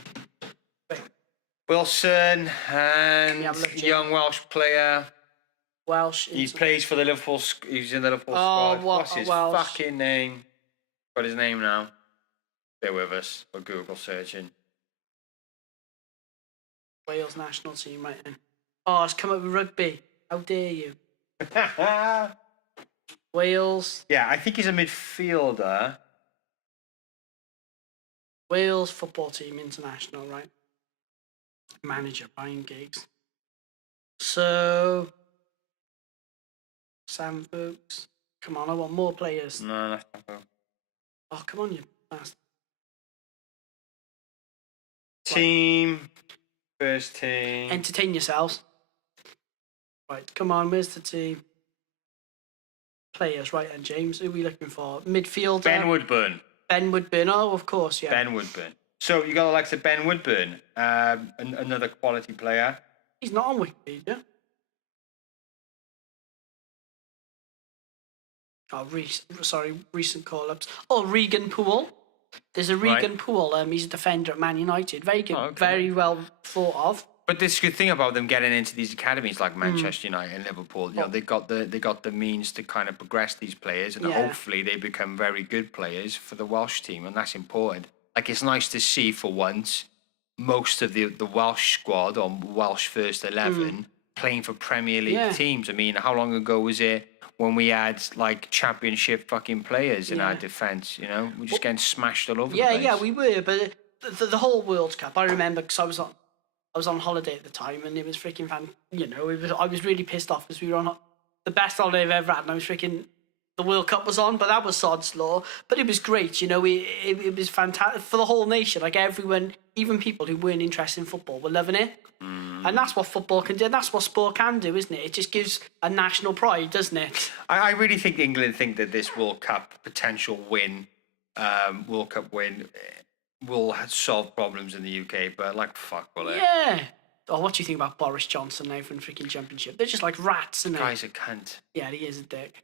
Wilson and young Welsh player. He plays for the Liverpool. He's in the Liverpool squad. What's his fucking name? Got his name now. Bear with us. We're Google searching. Wales national team, right then. Oh, it's come up with rugby. How dare you? Wales. Yeah, I think he's a midfielder. Wales football team international, right? Manager Ryan Giggs. So, Sam Vokes. Come on, I want more players. No, that's not good. Oh, come on, you bastard. Team. First team. Entertain yourselves. Right, come on, where's the team? Players, right, and James, who are we looking for? Midfielder? Ben Woodburn. Ben Woodburn, oh, of course, yeah. Ben Woodburn. So you got the likes of Ben Woodburn, another quality player. He's not on Wikipedia. Oh, recent call-ups. Oh, Regan Poole. There's a Regan Poole. He's a defender at Man United. Very good, very well thought of. But this good thing about them getting into these academies like Manchester United and Liverpool, you know, they got the means to kind of progress these players, and hopefully they become very good players for the Welsh team, and that's important. Like, it's nice to see for once most of the Welsh squad or Welsh first 11 playing for Premier League teams. I mean, how long ago was it when we had like championship fucking players in our defence? You know, we're just getting smashed all over the place. Yeah, we were, but the whole World Cup, I remember, because I was on holiday at the time, and it was freaking fun. You know, I was really pissed off because we were on the best holiday I've ever had, and I was freaking. The World Cup was on, but that was sod's law. But it was great, you know. It was fantastic for the whole nation. Like, everyone, even people who weren't interested in football, were loving it. And that's what football can do. That's what sport can do, isn't it? It just gives a national pride, doesn't it? I really think England think that this World Cup potential win, World Cup win, will solve problems in the UK. But like, fuck, will it? Yeah. Oh, what do you think about Boris Johnson now from freaking championship? They're just like rats, isn't they? Guy's a cunt. Yeah, he is a dick.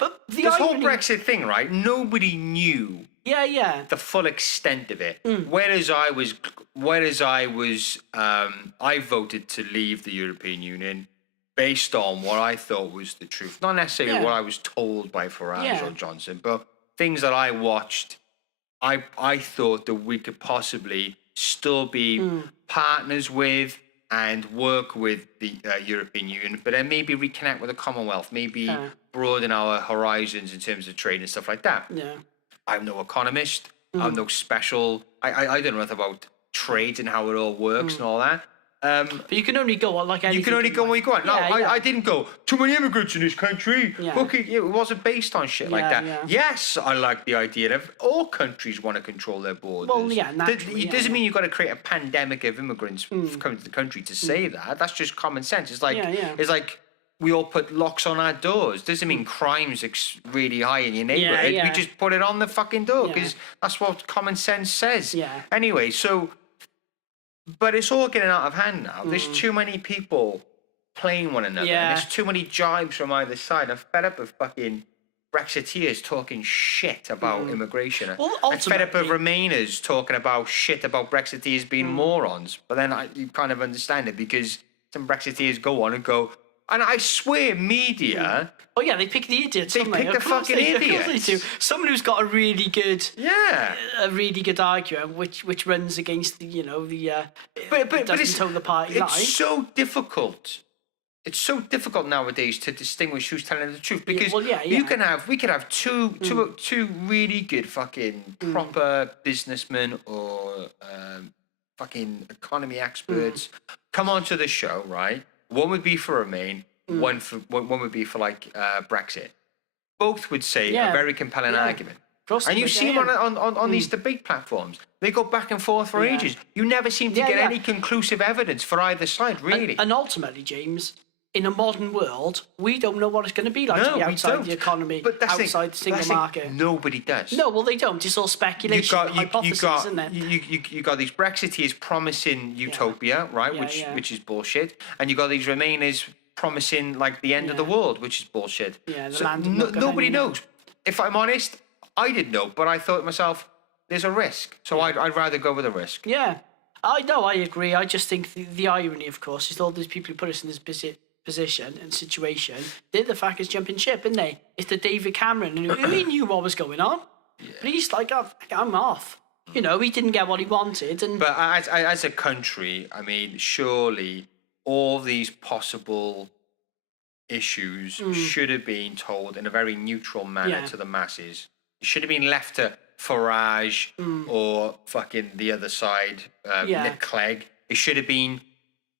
But this whole Brexit thing, right? Nobody knew. Yeah. The full extent of it. Whereas I voted to leave the European Union based on what I thought was the truth, not necessarily what I was told by Farage or Johnson, but things that I watched. I thought that we could possibly still be partners with and work with the European Union, but then maybe reconnect with the Commonwealth, maybe broaden our horizons in terms of trade and stuff like that. Yeah. I'm no economist. I'm no special. I don't know nothing about trade and how it all works and all that. But you can only go on like anything. You can only go where you go on. No, I didn't go, too many immigrants in this country. Yeah. Okay, it wasn't based on shit like that. Yeah. Yes, I like the idea of all countries want to control their borders. Well, yeah, naturally. It doesn't mean you've got to create a pandemic of immigrants coming to the country to say that. That's just common sense. It's like it's like we all put locks on our doors. Doesn't mean crime's really high in your neighborhood. We just put it on the fucking door because that's what common sense says. Yeah. Anyway, so... But it's all getting out of hand now. There's too many people playing one another. Yeah. And there's too many jibes from either side. I'm fed up of fucking Brexiteers talking shit about immigration. Well, I'm fed up of Remainers talking about shit about Brexiteers being morons. But then you kind of understand it because some Brexiteers go on and go, and I swear media... Oh, yeah, they pick the idiots, They pick the fucking idiots. Of course they do. Someone who's got a really good... Yeah. A really good argument, which runs against the, you know, the... but doesn't toe the party line. It's so difficult. It's so difficult nowadays to distinguish who's telling the truth because we could have two really good fucking proper businessmen or fucking economy experts come onto the show, right? One would be for Remain, one would be for like Brexit. Both would say a very compelling argument. And you see them on these debate platforms. They go back and forth for ages. You never seem to get any conclusive evidence for either side, really. And ultimately, James, in a modern world, we don't know what it's going to be like to be outside the economy, outside the single market. Nobody does. No, well, they don't. It's all speculation, hypothesis, isn't it? You got these Brexiteers promising utopia, right? Which is bullshit. And you got these Remainers promising like the end of the world, which is bullshit. Yeah, so nobody knows. If I'm honest, I didn't know, but I thought to myself, there's a risk. So I'd rather go with a risk. Yeah. I know, I agree. I just think the irony, of course, is all these people who put us in this position and situation, they're the fuckers jumping ship, aren't they? It's the David Cameron who he knew what was going on. Yeah. But he's like, I'm off. You know, he didn't get what he wanted. But as a country, I mean, surely all these possible issues should have been told in a very neutral manner to the masses. It should have been left to Farage or fucking the other side, Nick Clegg. It should have been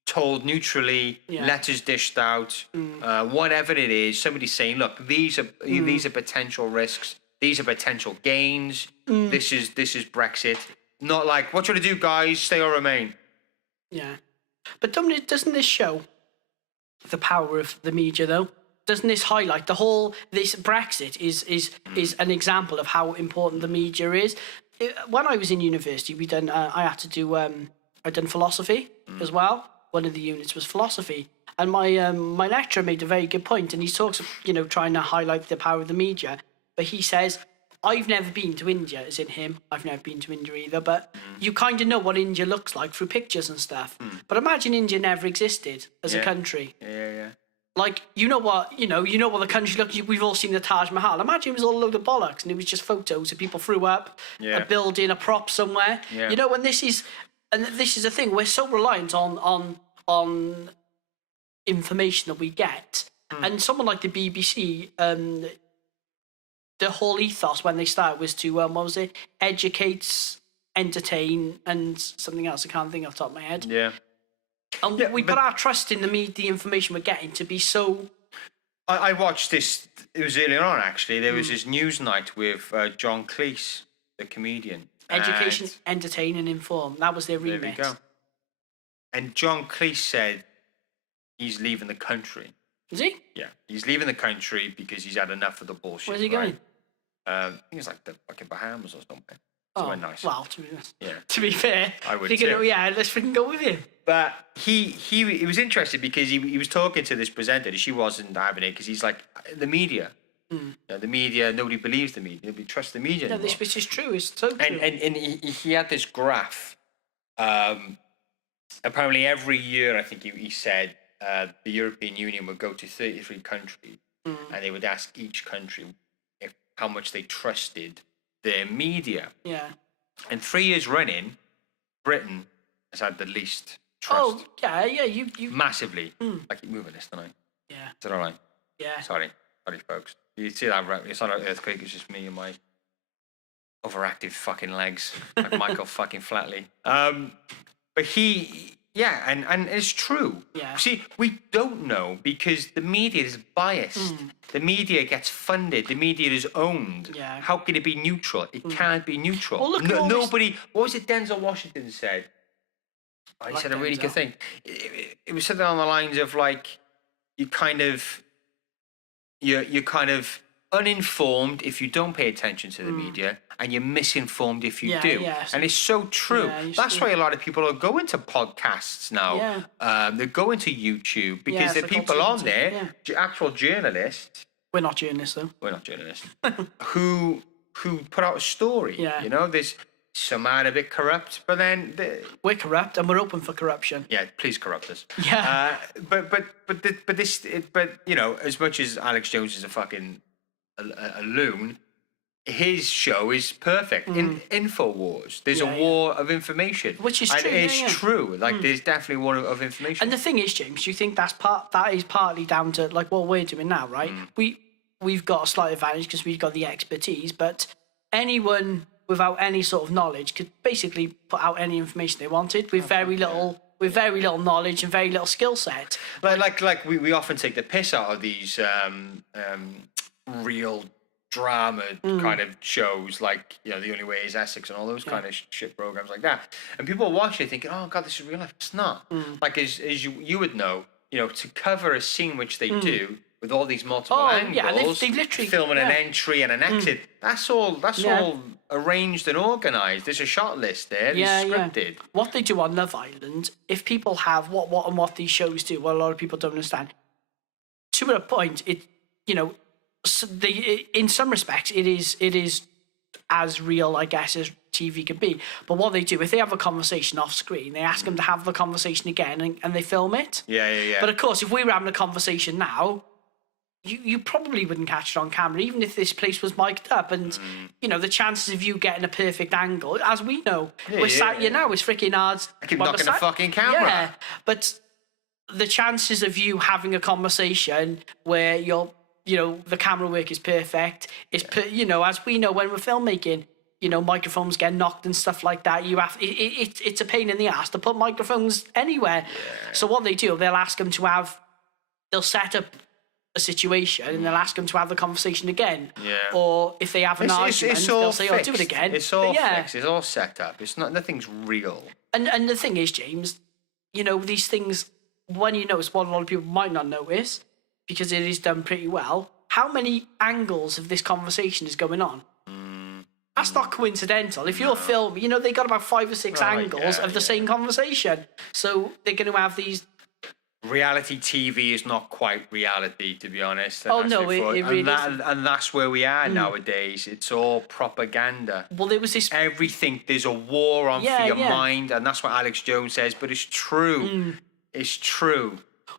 told neutrally, letters dished out, whatever it is. Somebody saying, look, these are potential risks. These are potential gains. This is Brexit. Not like, what do you want to do, guys? Stay or remain. Yeah. But doesn't this show the power of the media, though? Doesn't this highlight this Brexit is an example of how important the media is? When I was in university, I'd done philosophy as well. One of the units was philosophy. And my lecturer made a very good point, and he talks, trying to highlight the power of the media. But he says, I've never been to India, as in him. I've never been to India either, but you kind of know what India looks like through pictures and stuff. But imagine India never existed as a country. Yeah. Like, you know what the country looks like. We've all seen the Taj Mahal. Imagine it was all a load of bollocks and it was just photos of people threw up a building, a prop somewhere. Yeah. And this is the thing. We're so reliant on information that we get. And someone like the BBC, the whole ethos when they start was to educate, entertain, and something else I can't think off the top of my head. Yeah. And we put our trust in the information we're getting to be so. I watched this. It was earlier on, actually. There was this news night with John Cleese, the comedian. Education, entertain, and inform. That was their remit. There we go. And John Cleese said he's leaving the country. Is he? Yeah, he's leaving the country because he's had enough of the bullshit. Where's he going? I think it's like the fucking Bahamas or something. Somewhere nice. Well, to be fair, I would too. Yeah, let's freaking go with him. But he was interested because he was talking to this presenter. She wasn't having it because he's like, the media. The media, nobody believes the media. Nobody trusts the media anymore. This is true. It's so true. And he had this graph. Apparently every year, I think he said, the European Union would go to 33 countries and they would ask each country how much they trusted their media. Yeah. And 3 years running, Britain has had the least trust. Oh, yeah, you... Massively. I keep moving this tonight. Yeah. Is that all right? Yeah. Sorry, folks. You see that? It's not an earthquake, it's just me and my overactive fucking legs, like Michael fucking Flatley. But yeah, and it's true. Yeah. See, we don't know because the media is biased. The media gets funded. The media is owned. Yeah. How can it be neutral? It can't be neutral. Well, look at nobody. What was it Denzel Washington said? He said a really good thing. It was something on the lines of like, you're kind of uninformed if you don't pay attention to the media, and you're misinformed if you do. And it's so true. That's why a lot of people are going to podcasts now. They're going to YouTube because there are people on there, actual journalists. We're not journalists, though. We're not journalists. who put out a story. There's some are a bit corrupt, but then we're corrupt and we're open for corruption. Yeah, please corrupt us. Yeah. But as much as Alex Jones is a fucking a loon, his show is perfect. In InfoWars, there's a war of information, which is true. It's true. Like there's definitely a war of information. And the thing is, James, you think that is partly down to like what we're doing now, right? We've got a slight advantage because we've got the expertise, but anyone without any sort of knowledge could basically put out any information they wanted with very little knowledge and very little skill set. Like we often take the piss out of these real drama kind of shows, like The Only Way Is Essex and all those kind of shit programs like that. And people watch it thinking, oh god, this is real life. It's not. Like as you would know, to cover a scene which they do with all these multiple angles, they've literally filming an entry and an exit. That's all arranged and organised. There's a shot list there. It's scripted. What they do on Love Island, if people have what these shows do, what a lot of people don't understand. To a point, in some respects, it is as real, I guess, as TV can be. But what they do, if they have a conversation off screen, they ask them to have the conversation again, and they film it. Yeah. But of course, if we were having a conversation now, you probably wouldn't catch it on camera, even if this place was mic'd up. And the chances of you getting a perfect angle, as we know, we're sat here now, is freaking hard. I keep knocking the fucking camera. Yeah, but the chances of you having a conversation where the camera work is perfect is, as we know when we're filmmaking, microphones get knocked and stuff like that. It's a pain in the ass to put microphones anywhere. Yeah. So what they do, they'll set up a situation and they'll ask them to have the conversation again. Yeah. Or if they have an argument, they'll say, "Oh, do it again." It's all fixed. It's all set up. Nothing's real. And the thing is, James, these things, when you notice what a lot of people might not notice, because it is done pretty well, how many angles of this conversation is going on? That's not coincidental. If you're filming, they got about 5 or 6 angles of the same conversation. So they're going to have these. Reality TV is not quite reality, to be honest. It really isn't. And that's where we are nowadays. It's all propaganda. Well, there was this... There's a war on for your mind, and that's what Alex Jones says, but it's true. It's true.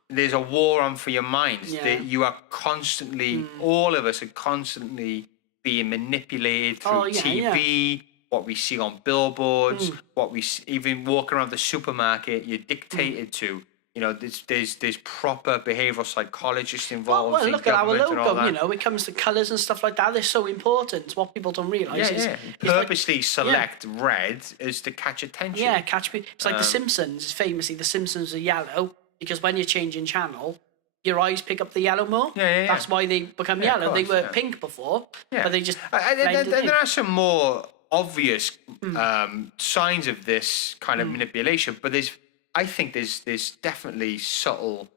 There's a war on for your mind. Yeah. You are constantly, all of us are constantly being manipulated through TV, what we see on billboards, what we even walking around the supermarket, you're dictated to. There's proper behavioural psychologists involved. Well, look at our logo. It comes to colours and stuff like that. They're so important. What people don't realise is purposely select red is to catch attention. Yeah, catch me. It's like The Simpsons. Famously, The Simpsons are yellow because when you're changing channel, your eyes pick up the yellow more. That's why they become yellow. They were pink before, but they just. There are some more obvious signs of this kind of manipulation, but I think there's definitely subtle,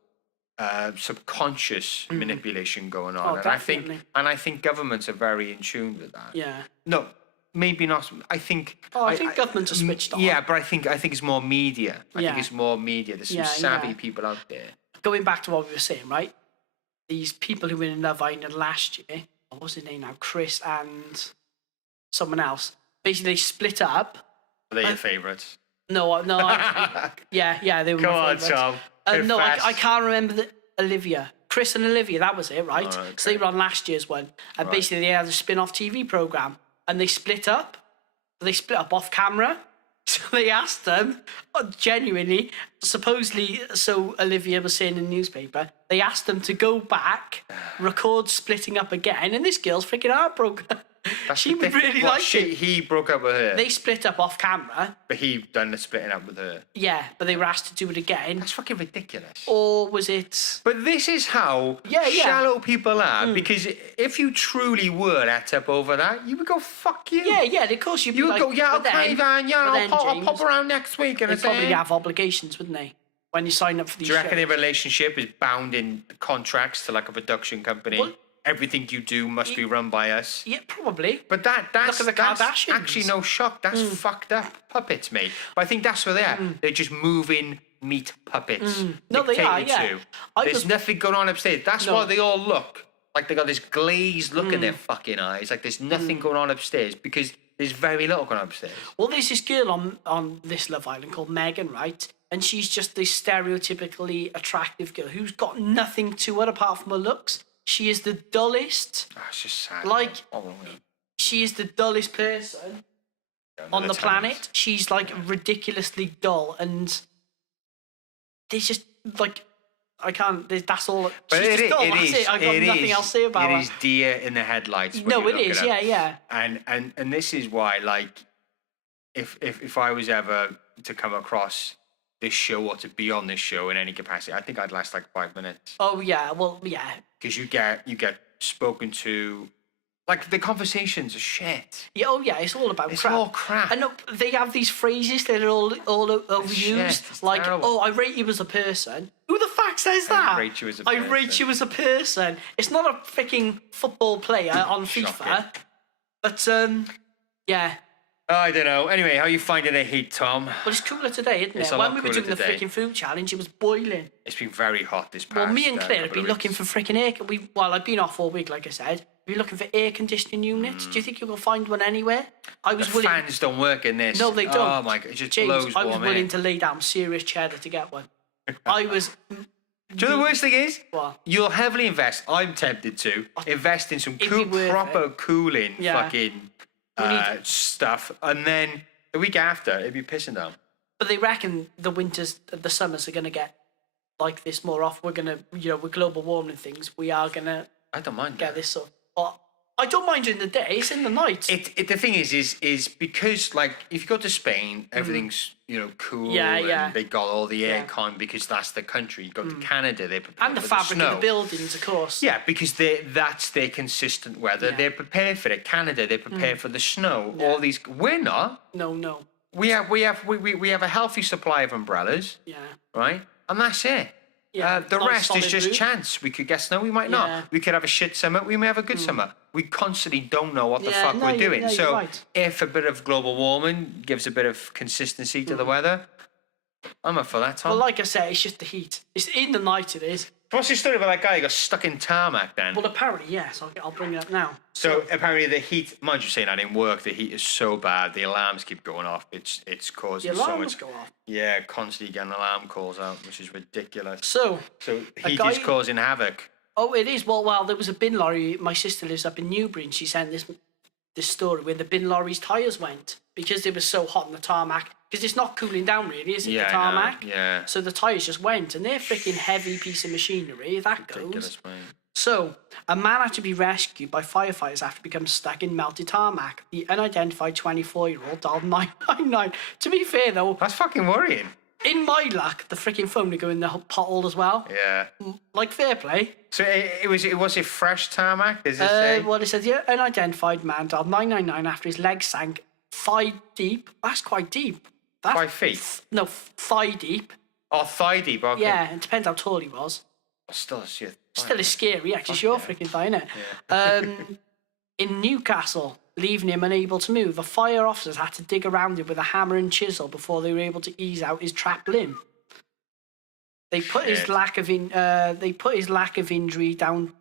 subconscious manipulation going on, and I think governments are very in tune with that. Yeah. No, maybe not. I think. I think governments are switched on. Yeah, but I think it's more media. I think it's more media. There's some savvy people out there. Going back to what we were saying, right? These people who were in Love Island last year, what was his name now? Chris and someone else. Basically, they split up. Are they your favourites? No. Yeah, they were. Come my on, favourites. Tom. No, I can't remember Olivia. Chris and Olivia, that was it, right? Oh, okay. So they were on last year's one, and basically they had a spin-off TV program, and they split up. They split up off camera. So they asked them, genuinely, supposedly, so Olivia was saying in the newspaper, they asked them to go back, record splitting up again, and this girl's freaking heartbroken. She would really like it. He broke up with her. They split up off camera. But he done the splitting up with her. Yeah, but they were asked to do it again. That's fucking ridiculous. Or was it... But this is how shallow people are, because if you truly were at up over that, you would go, fuck you. Yeah, of course you'd be like... You would go, okay, then, I'll pop around next week. And they'd probably have obligations, wouldn't they? When you sign up for these shows. Do you reckon shows. their relationship is bound in contracts to like a production company? Well, everything you do must be run by us. Yeah, probably. But that's actually no shock. That's fucked up puppets, mate. But I think that's where they are. They're just moving meat puppets. No, they are, yeah. There's nothing going on upstairs. That's why they all look like they got this glazed look in their fucking eyes. Like there's nothing going on upstairs because there's very little going on upstairs. Well, there's this girl on this Love Island called Megan, right? And she's just this stereotypically attractive girl who's got nothing to her apart from her looks. She is the dullest. It's just sad. She is the dullest person on the planet. She's like ridiculously dull, and there's just like I can't. That's all. But she's just dull. That's it. I got nothing else to say about her. It is deer in the headlights. No, it is. Yeah. And this is why, like, if I was ever to come across this show or to be on this show in any capacity, I think I'd last like 5 minutes. Oh yeah, well yeah. Because you get spoken to, like the conversations are shit. Yeah, it's all about crap. It's all crap. And they have these phrases that are all overused. Like, terrible. I rate you as a person. Who the fuck says that? I rate you as a person. I rate you as a person. It's not a freaking football player on FIFA. But yeah. I don't know. Anyway, how are you finding the heat, Tom? Well, it's cooler today, isn't it? When we were doing the freaking food challenge, it was boiling. It's been very hot this past. Well, me and Claire have been looking for freaking air. I've been off all week, like I said. We've been looking for air conditioning units. Do you think you will find one anywhere? The fans don't work in this. No, they don't. Oh my god, it just blows warm. I was willing to lay down serious cheddar to get one. I was. Do you know the worst thing is? What? You'll heavily invest. I'm tempted to invest in some proper cooling fucking stuff, and then the week after it'd be pissing down. But they reckon the summers are going to get like this more often. We're gonna, with global warming things, we are gonna I don't mind get that. this sort. But I don't mind during the day. It's in the night. The thing is because like if you go to Spain, everything's cool. And they got all the aircon because that's the country. You go to Canada, they're prepared And the for fabric the of snow. the buildings, of course. Yeah, because that's their consistent weather. Yeah. They're prepared for it. Canada, they're prepared for the snow. All these, we're not. No. We have a healthy supply of umbrellas. Yeah. Right, and that's it. Yeah, The nice rest is solid just roof. chance. We could get snow, we might Yeah. not. We could have a shit summer, we may have a good summer. We constantly don't know what the fuck we're doing. You're So right. if a bit of global warming gives a bit of consistency to the weather, I'm up for that, Tom. Well, like I said, it's just the heat. It's in the night. It is. What's the story about that guy who got stuck in tarmac then? Well, apparently, yes. I'll bring it up now. So apparently the heat, mind you saying that in work, the heat is so bad, the alarms keep going off. It's causing The so alarms much. go off. Yeah, constantly getting alarm calls out, which is ridiculous. So Heat guy- is causing havoc. Oh, it is. Well, there was a bin lorry. My sister lives up in Newbury, and she sent this story where the bin lorry's tyres went because it was so hot on the tarmac. Because it's not cooling down, really, is it? Yeah, the I know, tarmac. yeah. So the tyres just went, and they're freaking heavy piece of machinery. That Ridiculous, goes. mate. So a man had to be rescued by firefighters after becoming stuck in melted tarmac. The unidentified 24-year-old dialed 999. To be fair, though, That's fucking worrying. in my luck, the freaking phone would go in the pothole as well. Yeah. Like, fair play. So was it fresh tarmac? Does it say? Well, it says the unidentified man dialed 999 after his leg sank thigh deep. That's quite deep. That's 5 feet? No, thigh deep. Oh, thigh deep. Okay. Yeah, it depends how tall he was. Still, shit. Still is scary, yeah, 'cause it's your freaking thigh, innit? In Newcastle, leaving him unable to move, the fire officers had to dig around him with a hammer and chisel before they were able to ease out his trapped limb. They put his Shit. lack of injury down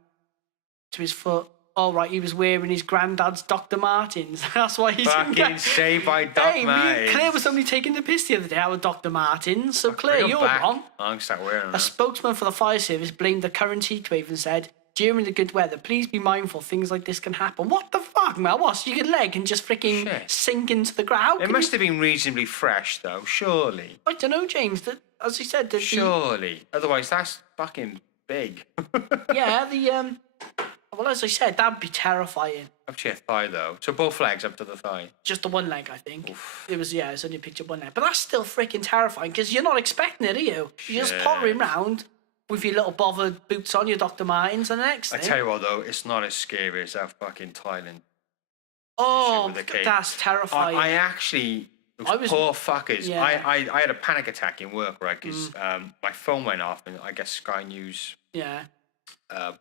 to his foot. Oh, right, he was wearing his granddad's Dr. Martens. That's why he's Fucking saved by Doc Hey, Martens. Claire was somebody taking the piss the other day out with Dr. Martens. So, Claire, Bring 'em you're back. wrong. I'm gonna start wearing them. A spokesman for the fire service blamed the current heatwave and said, during the good weather, please be mindful things like this can happen. What the fuck, man? What? So your leg can just freaking Shit. sink into the ground? It must have been reasonably fresh, though. Surely. I don't know, James. That, as you said, Surely. Otherwise, that's fucking big. Well, as I said, that'd be terrifying. Up to your thigh, though. So both legs up to the thigh. Just the one leg, I think. It was, it's only a picture of one leg. But that's still freaking terrifying because you're not expecting it, are you? You're just Shit. pottering round with your little bothered boots on, your Dr. Martens, and the next I thing. tell you what, though, it's not as scary as that fucking Thailand. Oh, with the cake. that's terrifying. I actually, those poor fuckers. Yeah. I had a panic attack in work, right? Because my phone went off, and I guess Sky News yeah.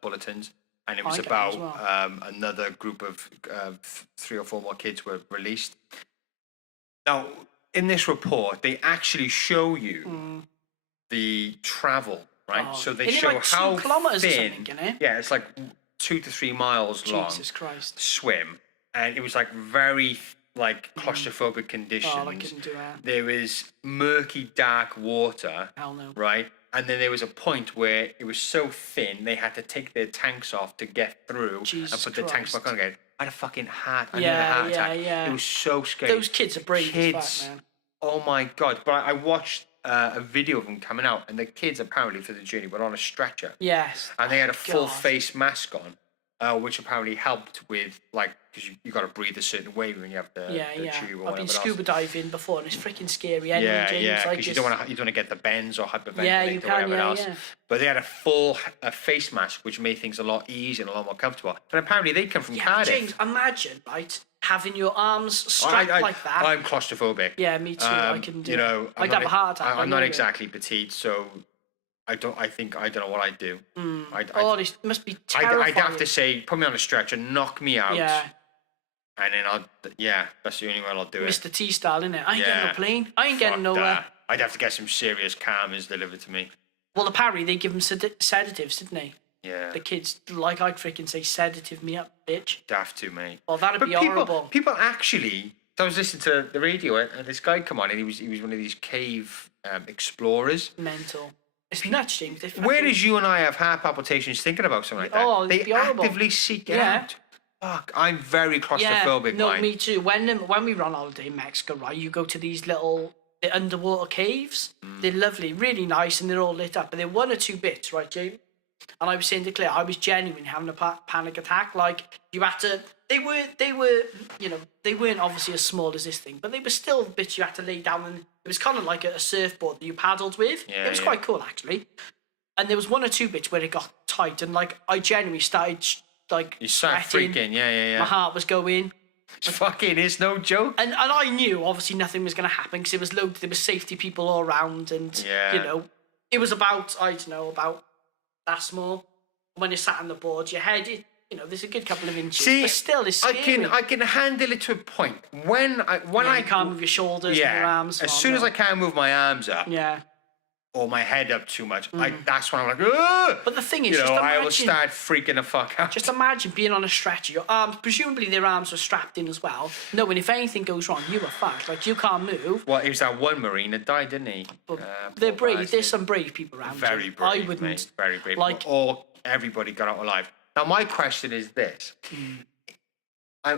bulletins, and it was I get about that as well. another group of 3 or 4 more kids were released. Now, in this report, they actually show you the travel, right? Oh. So they Isn't it show like 2 how kilometres or thin. something, isn't it? Yeah, it's like 2 to 3 miles long. Jesus Christ. Swim, and it was like very like claustrophobic conditions. Oh, I couldn't do that. There was murky, dark water, Hell no. right? And then there was a point where it was so thin they had to take their tanks off to get through Jesus and put the tanks back Christ. on again. I had a fucking heart. I Yeah, had a heart attack. yeah. It was so scary. Those kids are brave Kids. as fuck, man. Oh my god! But I watched a video of them coming out, and the kids apparently for the journey were on a stretcher, Yes. and they had a full God. face mask on, which apparently helped with like because you got to breathe a certain way when you have the tube or I've whatever been else. scuba diving before, and it's freaking scary. Anyway, Yeah, James, yeah, I because just... you don't want to get the bends or hyperventilate Yeah, you or can, whatever yeah, else. yeah. But they had a full face mask, which made things a lot easier and a lot more comfortable. But apparently they come from Yeah, Cardiff. James, imagine, right, having your arms strapped like that. I'm claustrophobic. Yeah, me too. I couldn't do You it. know, I'd have a heart attack. I'm not exactly petite, so I don't know what I'd do. This must be terrifying. I'd have to say, put me on a stretcher, knock me out. Yeah. And then that's the only way I'll do it. Mr. T style, innit? I ain't getting Yeah. no plane. I ain't getting Fuck nowhere. that. I'd have to get some serious calmers delivered to me. Well, apparently they give them sedatives, didn't they? Yeah. The kids, like I'd freaking say, sedative me up, bitch. Daft to, mate. Well, that'd But be horrible. people actually. So I was listening to the radio, and this guy come on, and he was one of these cave explorers. Mental. It's nuts, James. Whereas you and I have heart palpitations thinking about something like that, Oh, it'd they be horrible. actively seek it Yeah. out. Fuck, I'm very claustrophobic. No, mate. me too. When we run holiday in Mexico, right, you go to these little They're underwater caves. They're lovely, really nice, and they're all lit up. But they're 1 or 2 bits, right, James? And I was saying to Claire, I was genuinely having a panic attack. Like, you had to... They were, they weren't obviously as small as this thing, but they were still bits you had to lay down, and it was kind of like a surfboard that you paddled with. Yeah, it was quite cool, actually. And there was 1 or 2 bits where it got tight, and, like, I genuinely started, like, You started sweating. freaking, yeah. My heart was going. It's no joke. And I knew, obviously, nothing was going to happen because there was safety people all around, and, it was about, I don't know, about that small. When you sat on the board, your head, there's a good couple of inches. See, but still, it's scary. I can handle it to a point. When I can't move your shoulders and your arms. As soon as I can't move my arms up. Yeah. Or my head up too much, that's when I'm like, ugh! But the thing is, just imagine, I will start freaking the fuck out. Just imagine being on a stretcher. Your arms, presumably their arms were strapped in as well. Knowing if anything goes wrong, you are fucked. Like, you can't move. Well, it was that one Marine that died, didn't he? They're brave. Bastard. There's some brave people around. Very brave, I wouldn't. Mate. Very brave. Like, or everybody got out alive. Now, my question is this. I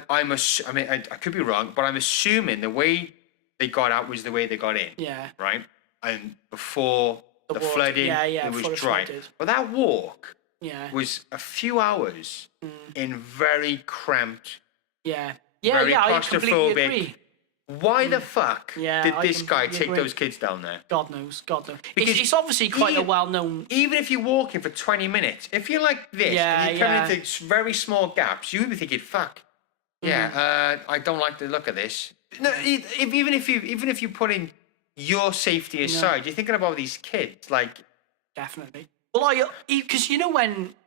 could be wrong, but I'm assuming the way they got out was the way they got in. Yeah. Right? And before the flooding, it was dry. But that walk was a few hours in very cramped, very claustrophobic. I agree. Why the fuck did this guy take those kids down there? God knows. Because it's obviously quite a well-known... Even if you're walking for 20 minutes, if you're like this and you come into very small gaps, you would be thinking, fuck, I don't like the look of this. No, even if you put in your safety aside, you're thinking about these kids, like... Definitely. Well, because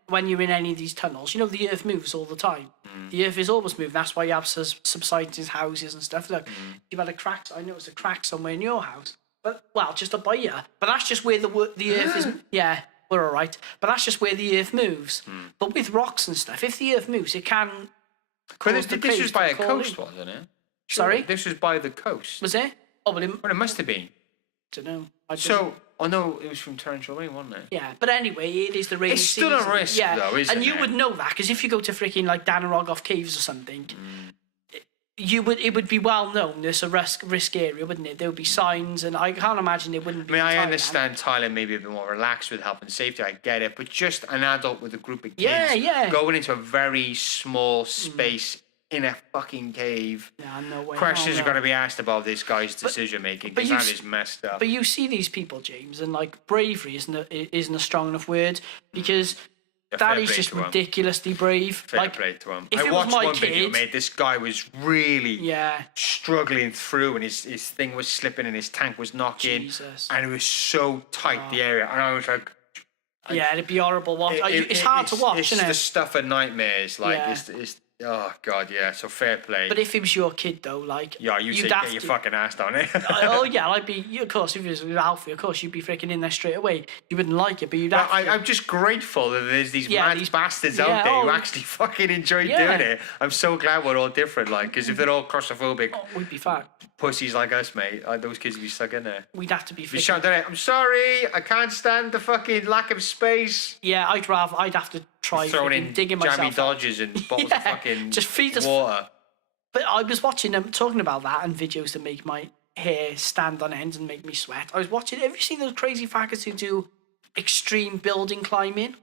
when you're in any of these tunnels, the earth moves all the time. The earth is always moving. That's why you have subsidence houses and stuff. Look, you've had a crack. I noticed a crack somewhere in your house. But, just above you. But that's just where the earth is... Yeah, we're all right. But that's just where the earth moves. But with rocks and stuff, if the earth moves, it can... This was by a coast, wasn't it? Sorry? This was by the coast. Was it? Oh, but it must have been. Don't know. Oh no, it was from torrential rain, wasn't it? Yeah, but anyway, it is the rainy season. It's still a risk, though, isn't it? And you would know that, because if you go to freaking, like, Danarogov Caves or something, it would be well known there's a risk area, wouldn't it? There would be signs, and I can't imagine it wouldn't be. I understand Thailand maybe a bit more relaxed with health and safety, I get it, but just an adult with a group of kids going into a very small space in a fucking cave. Yeah, no way. Questions are going to be asked about this guy's decision making, because that is messed up. But you see these people, James, and, like, bravery isn't a strong enough word, because that is just ridiculously brave. Fair play to him. I watched one video, mate. This guy was really struggling through, and his thing was slipping, and his tank was knocking, and it was so tight, the area, and I was like... it'd be horrible. It's hard to watch, isn't it? It's the stuff of nightmares. Like, it's oh god, so fair play. But if it was your kid, though, like, you'd say get your fucking ass down there. I'd be. Of course, if it was Alfie, of course you'd be freaking in there straight away. You wouldn't like it, but you'd. I'm just grateful that there's these mad bastards out there who actually fucking enjoy doing it. I'm so glad we're all different, like, because if they're all claustrophobic, we'd be fucked. Pussies like us, mate. Those kids would be stuck in there. We'd have to be. You shout at it. I'm sorry, I can't stand the fucking lack of space. Yeah, I'd have to try throwing in digging jammy myself dodges and bottles of fucking just feed us water. But I was watching them talking about that and videos that make my hair stand on end and make me sweat. I was watching. Have you seen those crazy fuckers who do extreme building climbing?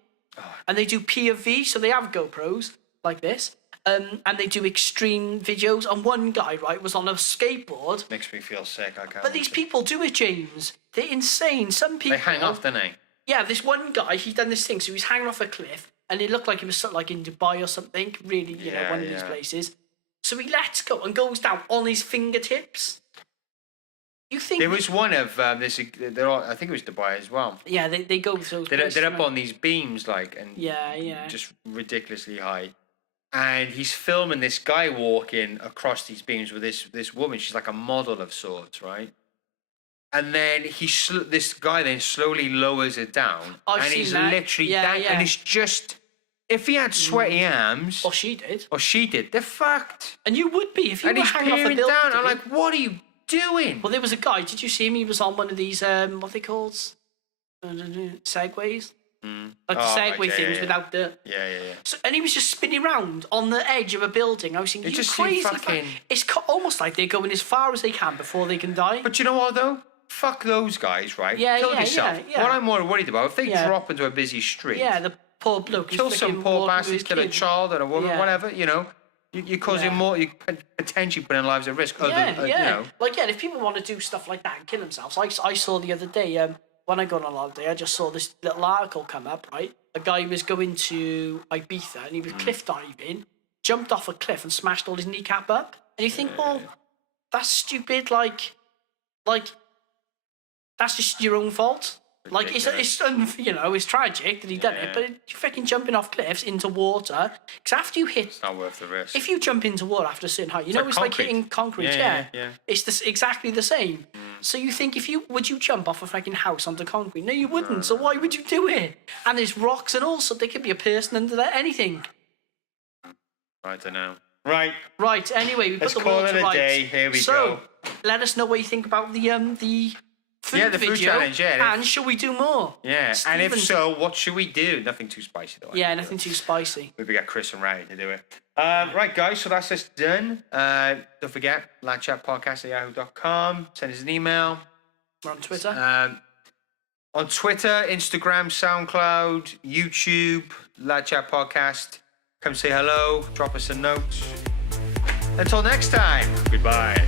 And they do POV, so they have GoPros like this. And they do extreme videos. And one guy, was on a skateboard. Makes me feel sick. I can't. But these people do it, James. They're insane. Some people. They hang off, don't they? Yeah, this one guy, he'd done this thing. So he was hanging off a cliff, and it looked like he was sort of like in Dubai or something. Really, one of these places. So he lets go and goes down on his fingertips. You think there was one of this? I think it was Dubai as well. Yeah, they go through. They're up on these beams, like, and yeah, just ridiculously high. And he's filming this guy walking across these beams with this woman. She's like a model of sorts, right? And then this guy then slowly lowers it down, and he's literally down. And it's just, if he had sweaty arms, or she did, they're fucked. And you would be if you were hanging off a building. Down. I'm like, what are you doing? Well, there was a guy. Did you see him? He was on one of these what they called segways. Like the Segway things without the... Yeah. So, and he was just spinning around on the edge of a building. I was thinking, you crazy fucking... It's almost like they're going as far as they can before they can die. But you know what, though? Fuck those guys, right? Kill yourself. Yeah. What I'm more worried about, if they drop into a busy street... Yeah, the poor bloke. Kill some poor bastards, kill a child or a woman, whatever, you know. You're causing more... You're potentially putting lives at risk. You know. Like, if people want to do stuff like that and kill themselves... I saw the other day... when I got on holiday, I just saw this little article come up, right? A guy was going to Ibiza and he was cliff diving, jumped off a cliff and smashed all his kneecap up. And you think, well, that's stupid. Like, that's just your own fault. Like, it's tragic that he done it, but you're fucking jumping off cliffs into water. Because after you hit... It's not worth the risk. If you jump into water after a certain height, it's like hitting concrete, yeah. It's exactly the same. So you think would you jump off a fucking house onto concrete? No, you wouldn't. So why would you do it? And there's rocks and all, so there could be a person under there, anything. I don't know. Right. Anyway, we Let's put the world to rights. Let's call it a day. Here we go. So, let us know what you think about the food food challenge, and shall we do more? Yeah, and if so, what should we do? Nothing too spicy, though. Yeah, nothing too spicy. Maybe get Chris and Ray to do it. Right, guys, so that's us done. Don't forget, ladchatpodcast@yahoo.com. Send us an email. We're on Twitter. On Twitter, Instagram, SoundCloud, YouTube, Lad Chat Podcast. Come say hello, drop us a note. Until next time, goodbye.